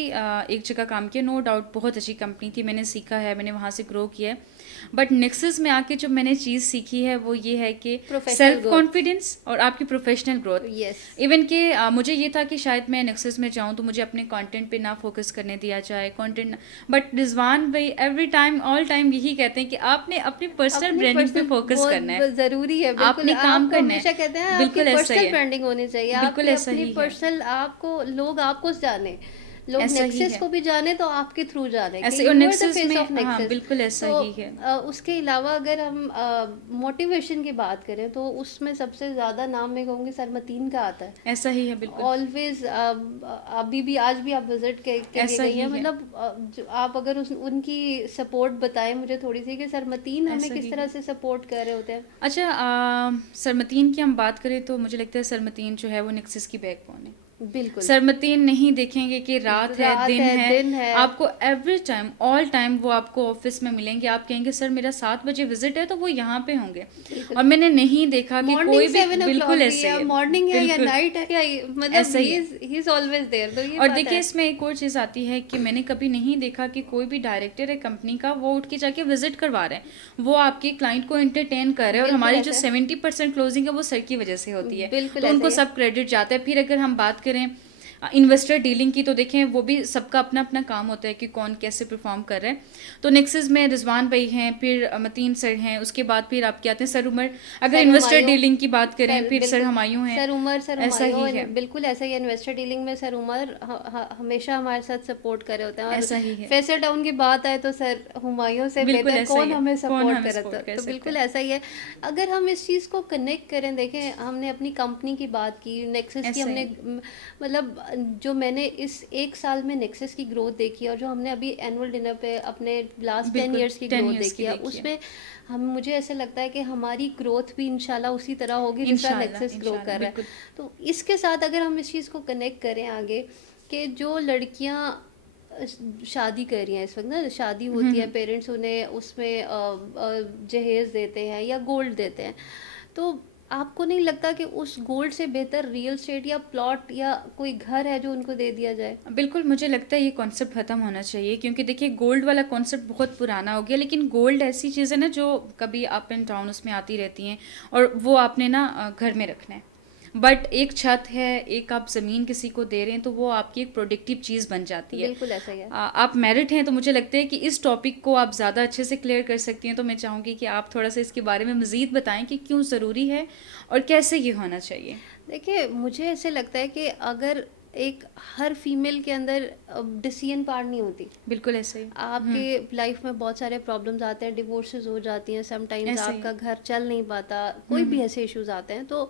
एक जगह काम किया, नो डाउट बहुत अच्छी कंपनी थी, मैंने सीखा है, मैंने वहाँ से ग्रो किया है। बट नेक्सस में आके जो मैंने चीज़ सीखी है वो ये है कि प्रोफेशनल सेल्फ ग्रोथ। कॉन्फिडेंस और आपकी प्रोफेशनल ग्रोथ। यस। इवन कि मुझे ये था कि शायद मैं नेक्सस में जाऊँ तो मुझे अपने कंटेंट पे ना फोकस करने दिया जाए, कंटेंट। बट रिजवान भाई एवरी टाइम ऑल टाइम यही कहते हैं कि आपने अपनी पर्सनल अपनी ब्रांडिंग पे पर्सनल फोकस बहुत करना है, ज़रूरी है, बिल्कुल। आपने काम आपको करना है। हमेशा कहते हैं आपकी बिल्कुल ऐसा ही पर्सनल है। ब्रांडिंग होनी चाहिए, बिल्कुल आपकी ऐसा अपनी ही है। पर्सनल, आपको आपको जाने, लोग ऐसा ही नेक्सस है। को भी जाने तो आपके थ्रू जाने कि ऐसे और you are the nexus phase में, ऑफ हाँ, नेक्सस। बिल्कुल ऐसा तो ही है। उसके अलावा अगर हम मोटिवेशन की बात करें, तो उसमें सबसे ज़्यादा नाम मैं कहूँगी सरमतीन का आता है। ऐसा ही है, बिल्कुल। ऑलवेज अभी भी, आज भी आप विजिट के लिए ऐसा गई हैं, ही है। मतलब आप अगर उनकी सपोर्ट बताएं मुझे थोड़ी सी, कि सरमतीन हमें ऐसा किस ही तरह है। से सपोर्ट कर रहे होते हैं। अच्छा, सरमतीन की हम बात करें तो मुझे लगता है सरमतीन जो है वो नेक्सस की बैकबोन है। बिल्कुल। सरमतीन नहीं देखेंगे कि रात है, रात दिन है, है, दिन है। आपको एवरी टाइम ऑल टाइम वो आपको ऑफिस में मिलेंगे। आप कहेंगे सर मेरा 7 बजे विजिट है, तो वो यहाँ पे होंगे। बिल्कुल। और मैंने नहीं देखा कि मॉर्निंग कोई भी, 7 o'clock बिल्कुल भी ऐसे ही है, है। मॉर्निंग है या बिल्कुल नाइट है, या मतलब ऐसा ही है। ही इज ऑलवेज देयर, तो ये और पता देखिए, है। इसमें एक और चीज़ आती है कि मैंने कभी नहीं देखा कि कोई भी डायरेक्टर है कंपनी का वो उठ के जाके विजिट करवा रहे हैं, वो आपके क्लाइंट को एंटरटेन कर रहे हैं। और बिल्कुल हमारी जो ऐसा है। 70% क्लोजिंग है वो सर की वजह से होती है, बिल्कुल तो ऐसा उनको ही है। सब क्रेडिट जाता है। फिर अगर हम बात करें इन्वेस्टर डीलिंग की, तो देखें वो भी सबका अपना अपना काम होता है कि कौन कैसे परफॉर्म कर रहे हैं। तो नेक्सस में रिजवान भाई हैं, फिर मतीन सर हैं, उसके बाद फिर आपके आते हैं सर उमर। अगर सर इन्वेस्टर हुमायूं। डीलिंग की बात करें फिर सर बिल्कुल। हुमायूं हैं। सर ऐसा हुमायूं ही है। बिल्कुल ऐसा ही है। इन्वेस्टर डीलिंग में सर उमर हमेशा हमारे साथ सपोर्ट करे होते हैं, और ऐसा ही है। फैसल टाउन की बात आए तो सर हुमायूं से बिल्कुल बेहतर ऐसा ही कौन है। हमें कौन सपोर्ट हमें करे, सपोर्ट कर तो सकते बिल्कुल हैं। ऐसा ही है। अगर हम इस चीज़ को कनेक्ट करें, देखें हमने अपनी कंपनी की बात की, नेक्सस की ऐसा ही हमने है। मतलब जो मैंने इस एक साल में नेक्सस की ग्रोथ देखी है, और जो हमने अभी एनुअल डिनर पे अपने लास्ट 10 बिल्कुल ईयर्स की 10 ग्रोथ ईयर्स की देखी है, देखिए। उसमें हम मुझे ऐसा लगता है कि हमारी ग्रोथ भी इंशाल्लाह उसी तरह होगी जिस तरह इंशाल्लाह, नेक्सस ग्रो इंशाल्लाह, कर रहा है। बिल्कुल। तो इसके साथ अगर हम इस चीज़ को कनेक्ट करें आगे, कि जो लड़कियां शादी कर रही हैं इस वक्त ना, शादी होती है, पेरेंट्स उन्हें उसमें जहेज देते हैं या गोल्ड देते हैं, तो आपको नहीं लगता कि उस गोल्ड से बेहतर रियल एस्टेट या प्लॉट या कोई घर है जो उनको दे दिया जाए? बिल्कुल, मुझे लगता है ये कॉन्सेप्ट ख़त्म होना चाहिए, क्योंकि देखिए गोल्ड वाला कॉन्सेप्ट बहुत पुराना हो गया। लेकिन गोल्ड ऐसी चीज़ है ना जो कभी अप एंड डाउन उसमें आती रहती हैं, और वो आपने ना घर में रखना है। बट एक छत है, एक आप ज़मीन किसी को दे रहे हैं, तो वो आपकी एक प्रोडक्टिव चीज़ बन जाती है। बिल्कुल ऐसा ही है। आप मैरिड हैं तो मुझे लगता है कि इस टॉपिक को आप ज़्यादा अच्छे से क्लियर कर सकती हैं, तो मैं चाहूँगी कि आप थोड़ा सा इसके बारे में मज़ीद बताएं कि क्यों ज़रूरी है और कैसे ये होना चाहिए। देखिए, मुझे ऐसे लगता है कि अगर एक हर फीमेल के अंदर डिसीजन पावर नहीं होती, बिल्कुल ऐसे ही। आपके लाइफ में बहुत सारे प्रॉब्लम्स आते हैं, डिवोर्सेस हो जाती हैं, समटाइम्स ऐसे ही। आपका घर चल नहीं पाता, कोई भी ऐसे इश्यूज आते हैं, तो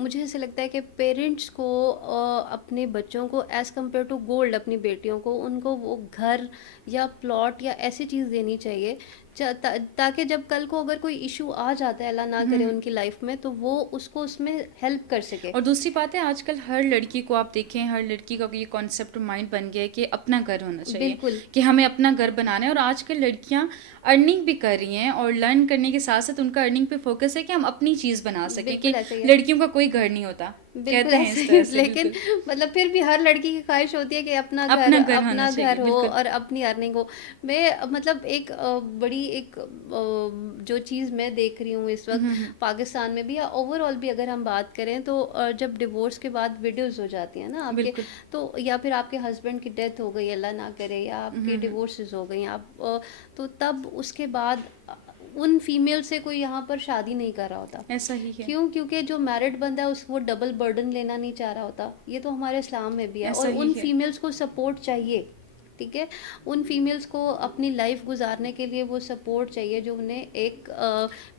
मुझे ऐसे लगता है कि पेरेंट्स को अपने बच्चों को एज़ कम्पेयर टू गोल्ड, अपनी बेटियों को, उनको वो घर या प्लॉट या ऐसी चीज़ देनी चाहिए ताकि जब कल को अगर कोई इशू आ जाता है, अल्लाह ना करे उनकी लाइफ में, तो वो उसको उसमें हेल्प कर सके। और दूसरी बात है, आजकल हर लड़की को आप देखें, हर लड़की का ये कॉन्सेप्ट माइंड बन गया है कि अपना घर होना चाहिए, बिल्कुल कि हमें अपना घर बनाना है। और आजकल लड़कियां अर्निंग भी कर रही हैं, और लर्न करने के साथ साथ उनका अर्निंग पे फोकस है कि हम अपनी चीज़ बना सकें, कि बिल्कुल ऐसा ही है। लड़कियों का कोई घर नहीं होता, बिल्कुल कहते हैं ऐसे इस ही तरह से। लेकिन बिल्कुल, मतलब फिर भी हर लड़की की ख्वाहिश होती है कि अपना घर होना अपना चाहिए, घर हो बिल्कुल। और अपनी अर्निंग हो। मैं मतलब एक बड़ी एक जो चीज़ मैं देख रही हूँ इस वक्त पाकिस्तान में भी या ओवरऑल भी अगर हम बात करें, तो जब डिवोर्स के बाद विडोज हो जाती हैं ना आपके, बिल्कुल। तो या फिर आपके हस्बैंड की डेथ हो गई, अल्लाह ना करे, या आपकी डिवोर्सेस हो गई, आप तो तब उसके बाद उन फीमेल से कोई यहाँ पर शादी नहीं कर रहा होता। ऐसा ही है, क्यों? क्योंकि जो मैरिड बंदा है उस वो डबल बर्डन लेना नहीं चाह रहा होता। ये तो हमारे इस्लाम में भी है, ऐसा और ही उन है। फीमेल्स को सपोर्ट चाहिए। ठीक है, उन फीमेल्स को अपनी लाइफ गुजारने के लिए वो सपोर्ट चाहिए जो उन्हें एक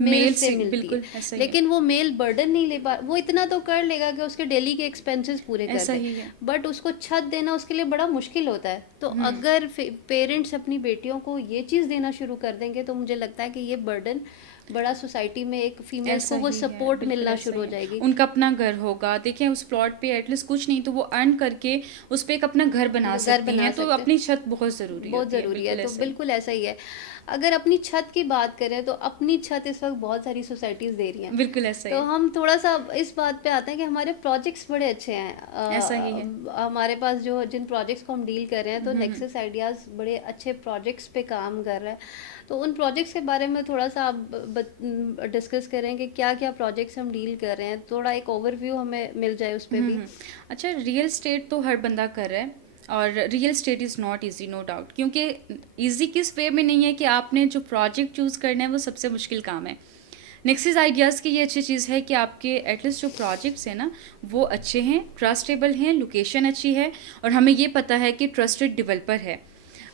मेल मेल से से मिलती है। बिल्कुल ऐसा ही है, लेकिन वो मेल बर्डन नहीं ले पा, वो इतना तो कर लेगा कि उसके डेली के एक्सपेंसेस पूरे कर ऐसा दे, ही है। बट उसको छत देना उसके लिए बड़ा मुश्किल होता है। तो अगर पेरेंट्स अपनी बेटियों को ये चीज़ देना शुरू कर देंगे, तो मुझे लगता है कि ये बर्डन बड़ा सोसाइटी में एक फीमेल्स ऐसा को वो ही है, सपोर्ट बिल्कुल मिलना ऐसा शुरू ही हो है। जाएगी। उनका अपना घर होगा, देखें उस प्लॉट पे एटलीस्ट कुछ नहीं तो वो अर्न करके उस पे एक अपना घर बना घर सकती बना हैं, तो सकते हैं, अपनी छत बहुत ज़रूरी बहुत होती है, ज़रूरी है। बिल्कुल तो ऐसा ही। बिल्कुल ऐसा ही है। अगर अपनी छत की बात करें, तो अपनी छत इस वक्त बहुत सारी सोसाइटीज़ दे रही हैं। बिल्कुल ऐसा ही तो है, हम थोड़ा सा इस बात पे आते हैं कि हमारे प्रोजेक्ट्स बड़े अच्छे हैं। ऐसा ही है। हमारे पास जो जिन प्रोजेक्ट्स को हम डील कर रहे हैं, तो नेक्सस आइडियाज़ बड़े अच्छे प्रोजेक्ट्स पे काम कर रहा है। तो उन प्रोजेक्ट्स के बारे में थोड़ा सा आप डिस्कस करें कि क्या क्या प्रोजेक्ट्स हम डील कर रहे हैं, थोड़ा एक ओवरव्यू हमें मिल जाए उस पर भी। अच्छा, रियल स्टेट तो हर बंदा कर रहा है, और real estate is not easy, no doubt. क्योंकि इजी किस वे में नहीं है, कि आपने जो प्रोजेक्ट चूज़ करना है वो सबसे मुश्किल काम है। नेक्सिस आइडियाज़ की ये अच्छी चीज़ है कि आपके एटलीस्ट जो प्रोजेक्ट्स हैं ना, वो अच्छे हैं, ट्रस्टेबल हैं, लोकेशन अच्छी है, और हमें ये पता है कि ट्रस्टेड डेवलपर है।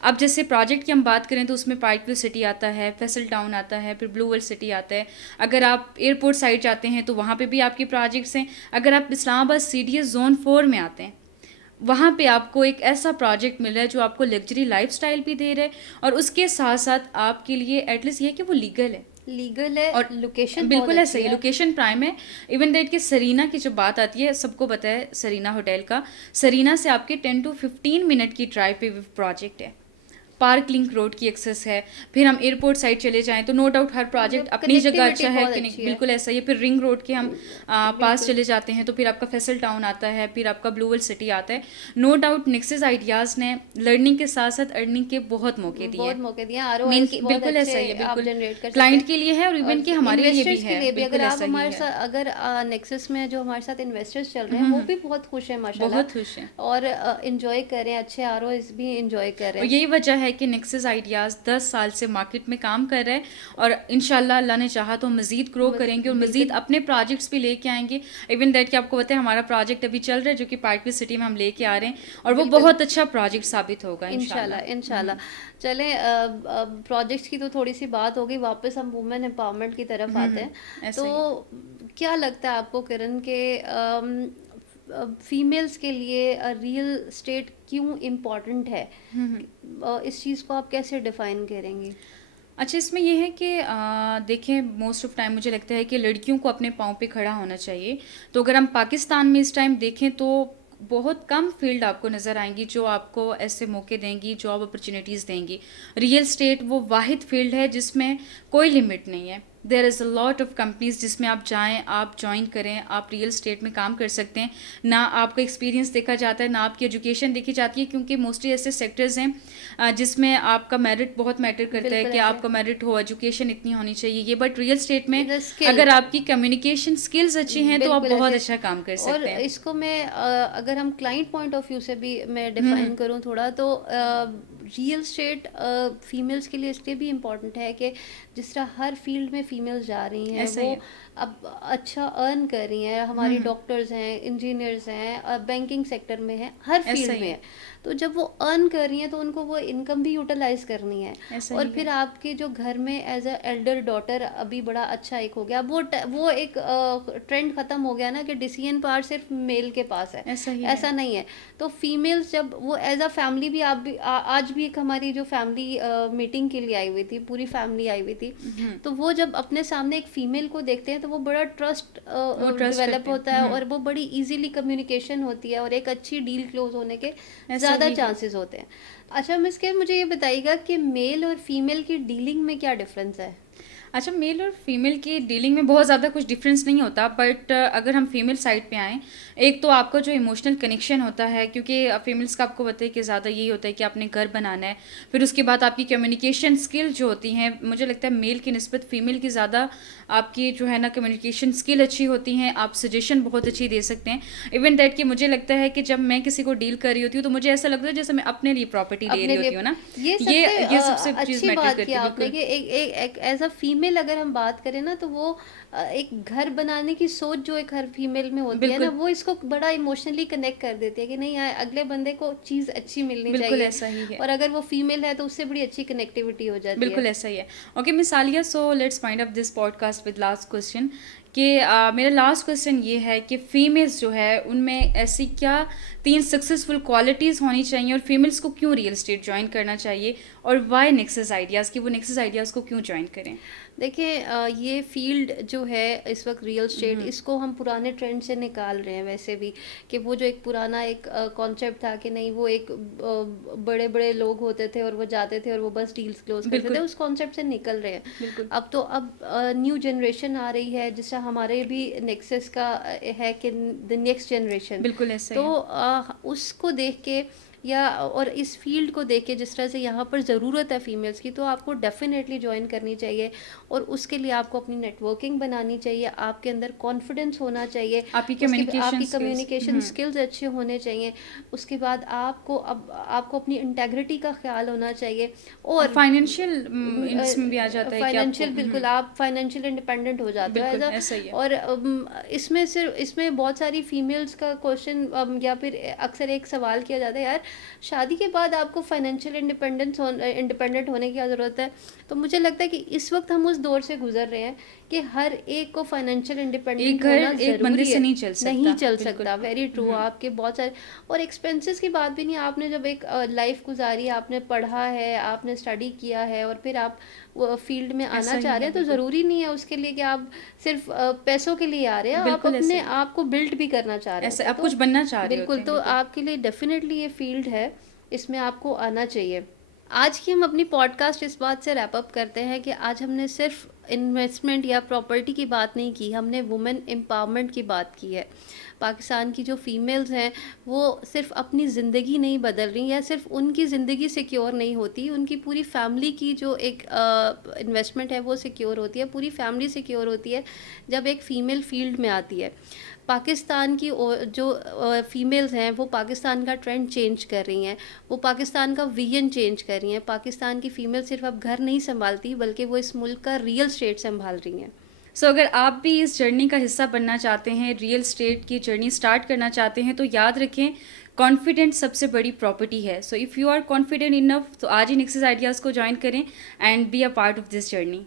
अब जैसे प्रोजेक्ट की हम बात करें, तो उसमें पार्कव्यू सिटी आता है, फैसल टाउन आता है, फिर ब्लू वर्ल्ड सिटी आता है। अगर आप एयरपोर्ट साइड जाते हैं तो वहाँ पे भी आपके प्रोजेक्ट्स हैं। अगर आप इस्लामाबाद CDS जोन 4 में आते हैं, वहाँ पे आपको एक ऐसा प्रोजेक्ट मिल रहा है जो आपको लग्जरी लाइफस्टाइल भी दे रहा है, और उसके साथ साथ आपके लिए एटलीस्ट ये है कि वो लीगल है, और लोकेशन बहुत बिल्कुल ऐसा अच्छी ही है। लोकेशन प्राइम है। इवन दैट कि सरीना की जो बात आती है, सबको पता है सरीना होटल का, सरीना से आपके 10 to 15 मिनट की ड्राइव पे प्रोजेक्ट है। पार्क लिंक रोड की एक्सेस है। फिर हम एयरपोर्ट साइड चले जाएं तो नो डाउट हर प्रोजेक्ट मतलब अपनी जगह कनेक्टिविटी अच्छा है बहुत कि अच्छी नहीं, है। बिल्कुल ऐसा ही है। फिर रिंग रोड के हम पास बिल्कुल चले जाते हैं तो फिर आपका फैसल टाउन आता है, फिर आपका ब्लू वर्ल्ड सिटी आता है। नो डाउट नेक्सस आइडियाज़ ने लर्निंग के साथ साथ अर्निंग के बहुत मौके दिए बहुत हैं। मौके दिए, मेन आरओआईस की बहुत बिल्कुल ऐसा ही है, अच्छे आप बिल्कुल जनरेट कर सकते क्लाइंट हैं। के लिए है, और इवन कि हमारे लिए भी इन्वेस्टर्स के है, लिए भी, अगर बिल्कुल आप ऐसा ही हमारे है। साथ अगर नेक्सस में जो हमारे साथ इन्वेस्टर्स चल रहे हैं, वो भी बहुत खुश हैं माशाल्लाह, बहुत खुश हैं। और इंजॉय कर रहे हैं, अच्छे आरओआईस भी इंजॉय कर रहे और हैं। यही वजह है कि नेक्सस आइडियाज़ 10 साल से मार्केट में काम कर रहे हैं, और इंशाल्लाह अल्लाह ने चाहा तो मज़ीद ग्रो करेंगे और मज़ीद बिल्कुल अपने प्रोजेक्ट्स भी लेके आएंगे। इवन दैट कि आपको पता है हमारा प्रोजेक्ट अभी चल रहा है जो कि पार्कवी सिटी में हम लेके आ रहे हैं, और वो बिल्कुल बहुत अच्छा प्रोजेक्ट साबित होगा इंशाल्लाह इंशाल्लाह। इंशाल्लाह। चलें, प्रोजेक्ट्स की तो थोड़ी सी बात हो गई, वापस हम वुमेन एम्पावरमेंट की तरफ आते हैं। ऐसा तो ही है। क्या लगता है आपको किरण के फीमेल्स के लिए रियल स्टेट क्यों इम्पोर्टेंट है? इस चीज़ को आप कैसे डिफाइन करेंगी? अच्छा, इसमें ये है कि देखें, मोस्ट ऑफ टाइम मुझे लगता है कि लड़कियों को अपने पाँव पे खड़ा होना चाहिए। तो अगर हम पाकिस्तान में इस टाइम देखें तो बहुत कम फील्ड आपको नज़र आएंगी जो आपको ऐसे मौके देंगी, जॉब अपॉर्चुनिटीज़ देंगी। रियल स्टेट वो वाहिद फील्ड है जिसमें कोई लिमिट नहीं है। There is a lot of companies जिसमें आप जाएं, आप ज्वाइन करें, आप रियल स्टेट में काम कर सकते हैं। ना आपका एक्सपीरियंस देखा जाता है, ना आपकी एजुकेशन देखी जाती है, क्योंकि मोस्टली ऐसे सेक्टर्स हैं जिसमें आपका मेरिट बहुत मैटर करता है, बिल्कुल कि ऐसे आपका मेरिट हो, एजुकेशन इतनी होनी चाहिए ये। बट रियल स्टेट में स्किल, अगर आपकी कम्युनिकेशन स्किल्स अच्छी हैं तो आप बिल्कुल बहुत ऐसे। अच्छा काम कर और सकते हैं। इसको मैं अगर हम क्लाइंट पॉइंट ऑफ व्यू से भी मैं डिफाइन करूँ थोड़ा, तो रियल स्टेट फीमेल्स के लिए इसलिए भी इम्पोर्टेंट है कि जिस तरह हर फील्ड में फीमेल्स जा रही हैं, ऐसा ही वो है। अब अच्छा अर्न कर रही हैं। हमारी डॉक्टर्स हैं, इंजीनियर्स हैं, बैंकिंग सेक्टर में हैं, हर ऐसा फील्ड ही में है। है। तो जब वो अर्न कर रही हैं तो उनको वो इनकम भी यूटिलाइज करनी है। ऐसा और ही फिर है। आपके जो घर में एज अ एल्डर डॉटर अभी बड़ा अच्छा एक हो गया, वो एक ट्रेंड खत्म हो गया ना कि डिसीजन पावर सिर्फ मेल के पास है। ऐसा ही है। ऐसा नहीं है। तो फीमेल्स जब वो एज अ फैमिली भी, आप भी आज भी एक हमारी जो फैमिली मीटिंग के लिए आई हुई थी, पूरी फैमिली आई हुई थी, हुँ, तो वो जब अपने सामने एक फीमेल को देखते हैं तो वो बड़ा ट्रस्ट वो ट्रस्ट डेवलप करते हैं। होता है, और वो बड़ी इजीली कम्युनिकेशन होती है, और एक अच्छी डील क्लोज होने के ऐसा ज़्यादा ही है। चांसेस होते हैं। अच्छा मिस के, मुझे ये बताइएगा कि मेल और फीमेल की डीलिंग में क्या डिफरेंस है? अच्छा, मेल और फीमेल की डीलिंग में बहुत ज़्यादा कुछ डिफरेंस नहीं होता, बट अगर हम फीमेल साइड पे आएँ, एक तो आपका जो इमोशनल कनेक्शन होता है, क्योंकि फीमेल्स का आपको पता है कि ज़्यादा यही होता है कि आपने घर बनाना है, फिर उसके बाद आपकी कम्युनिकेशन स्किल जो होती हैं, मुझे लगता है मेल की निस्बत फीमेल की ज़्यादा आपकी जो है ना कम्युनिकेशन स्किल अच्छी होती हैं, आप सजेशन बहुत अच्छी दे सकते हैं। इवन दैट कि मुझे लगता है कि जब मैं किसी को डील कर रही होती हूँ तो मुझे ऐसा लगता है जैसे मैं अपने लिए प्रॉपर्टी ले रही अपने होती लिए हूँ ना। ये ये सबसे ये सबसे चीज़ अच्छी मैटर बात की करती है, आपने बिल्कुल। कि एक एज अ फीमेल अगर हम बात करें ना, तो वो एक घर बनाने की सोच जो एक हर फीमेल में होती है ना, बिल्कुल, वो इसको बड़ा इमोशनली कनेक्ट कर देती है कि नहीं यार, अगले बंदे को चीज़ अच्छी मिलनी बिल्कुल चाहिए। ऐसा ही है। और अगर वो फीमेल है तो उससे बड़ी अच्छी कनेक्टिविटी हो जाती है। बिल्कुल ऐसा ही है। Okay miss Alia, so let's wind up this podcast with last question कि मेरा लास्ट क्वेश्चन ये है कि फीमेल्स जो है उनमें ऐसी क्या 3 सक्सेसफुल क्वालिटीज़ होनी चाहिए, और फीमेल्स को क्यों रियल एस्टेट जॉइन करना चाहिए, और व्हाई नेक्सस आइडियाज़, कि वो नेक्सस आइडियाज़ को क्यों जॉइन करें? देखिए ये फील्ड जो है इस वक्त रियल स्टेट, हुँ, इसको हम पुराने ट्रेंड से निकाल रहे हैं वैसे भी, कि वो जो एक पुराना एक कॉन्सेप्ट था कि नहीं, वो एक बड़े बड़े लोग होते थे और वो जाते थे और वो बस डील्स क्लोज करते थे, बिल्कुल, उस कॉन्सेप्ट से निकल रहे हैं। बिल्कुल, अब न्यू जनरेशन आ रही है, जिससे हमारे भी नेक्सस का है कि द नेक्स्ट जनरेशन। बिल्कुल ऐसा ही तो है। उसको देख के, या और इस फील्ड को देख के जिस तरह से यहाँ पर ज़रूरत है फीमेल्स की, तो आपको डेफिनेटली ज्वाइन करनी चाहिए। और उसके लिए आपको अपनी नेटवर्किंग बनानी चाहिए, आपके अंदर कॉन्फिडेंस होना चाहिए, आपकी उसके कम्युनिकेशन आपकी स्किल्स। कम्युनिकेशन स्किल्स अच्छे होने चाहिए। उसके बाद आपको अपनी इंटेग्रिटी का ख्याल होना चाहिए। और फाइनेंशियल इसमें भी आ जाता है कि आपको फाइनेंशियल, बिल्कुल आप फाइनेंशियल इंडिपेंडेंट हो जाते हो एज बिल्कुल अ। ऐसा ही है। और इसमें बहुत सारी फीमेल्स का क्वेश्चन, या फिर अक्सर एक सवाल किया जाता है, यार शादी के बाद आपको फाइनेंशियल इंडिपेंडेंट होने की क्या ज़रूरत है? तो मुझे लगता है कि इस वक्त हम उस दौर से गुजर रहे हैं कि हर एक को फाइनेंशियल एक इंडिपेंडेंट होना घर एक बंदे ज़रूरी से है। नहीं चल नहीं सकता, चल बिल्कुल। सकता, वेरी ट्रू। हुँ, आपके बहुत सारे, और एक्सपेंसेस की बात भी नहीं, आपने जब एक लाइफ गुजारी, आपने पढ़ा है, आपने स्टडी किया है, और फिर आप वो फील्ड में आना ऐसा ही चाह रहे है, हैं, तो बिल्कुल। ज़रूरी नहीं है उसके लिए कि आप सिर्फ पैसों के लिए आ रहे हैं, आप बिल्कुल ऐसा अपने ही है। आप को बिल्ड भी करना चाह रहे ऐसा होते हैं। आप तो कुछ बनना चाह रहे होते बिल्कुल, हैं, तो बिल्कुल। आपके लिए डेफिनेटली ये फील्ड है, इसमें आपको आना चाहिए। आज की हम अपनी पॉडकास्ट इस बात से रैप अप करते हैं कि आज हमने सिर्फ इन्वेस्टमेंट या प्रॉपर्टी की बात नहीं की, हमने वुमेन एम्पावरमेंट की बात की है। पाकिस्तान की जो फीमेल्स हैं, वो सिर्फ अपनी ज़िंदगी नहीं बदल रही, या सिर्फ उनकी ज़िंदगी सिक्योर नहीं होती, उनकी पूरी फैमिली की जो एक इन्वेस्टमेंट है वो सिक्योर होती है, पूरी फैमिली सिक्योर होती है जब एक फ़ीमेल फील्ड में आती है। पाकिस्तान की जो फीमेल्स हैं, वो पाकिस्तान का ट्रेंड चेंज कर रही हैं, वो पाकिस्तान का विजन चेंज कर रही हैं। पाकिस्तान की फ़ीमेल सिर्फ अब घर नहीं संभालती, बल्कि वो इस मुल्क का रियल स्टेट संभाल रही हैं। सो अगर आप भी इस जर्नी का हिस्सा बनना चाहते हैं, रियल एस्टेट की जर्नी स्टार्ट करना चाहते हैं, तो याद रखें, कॉन्फिडेंस सबसे बड़ी प्रॉपर्टी है। So if you are confident enough, तो आज ही नेक्सस आइडियाज़ को जॉइन करें and be a part of this journey.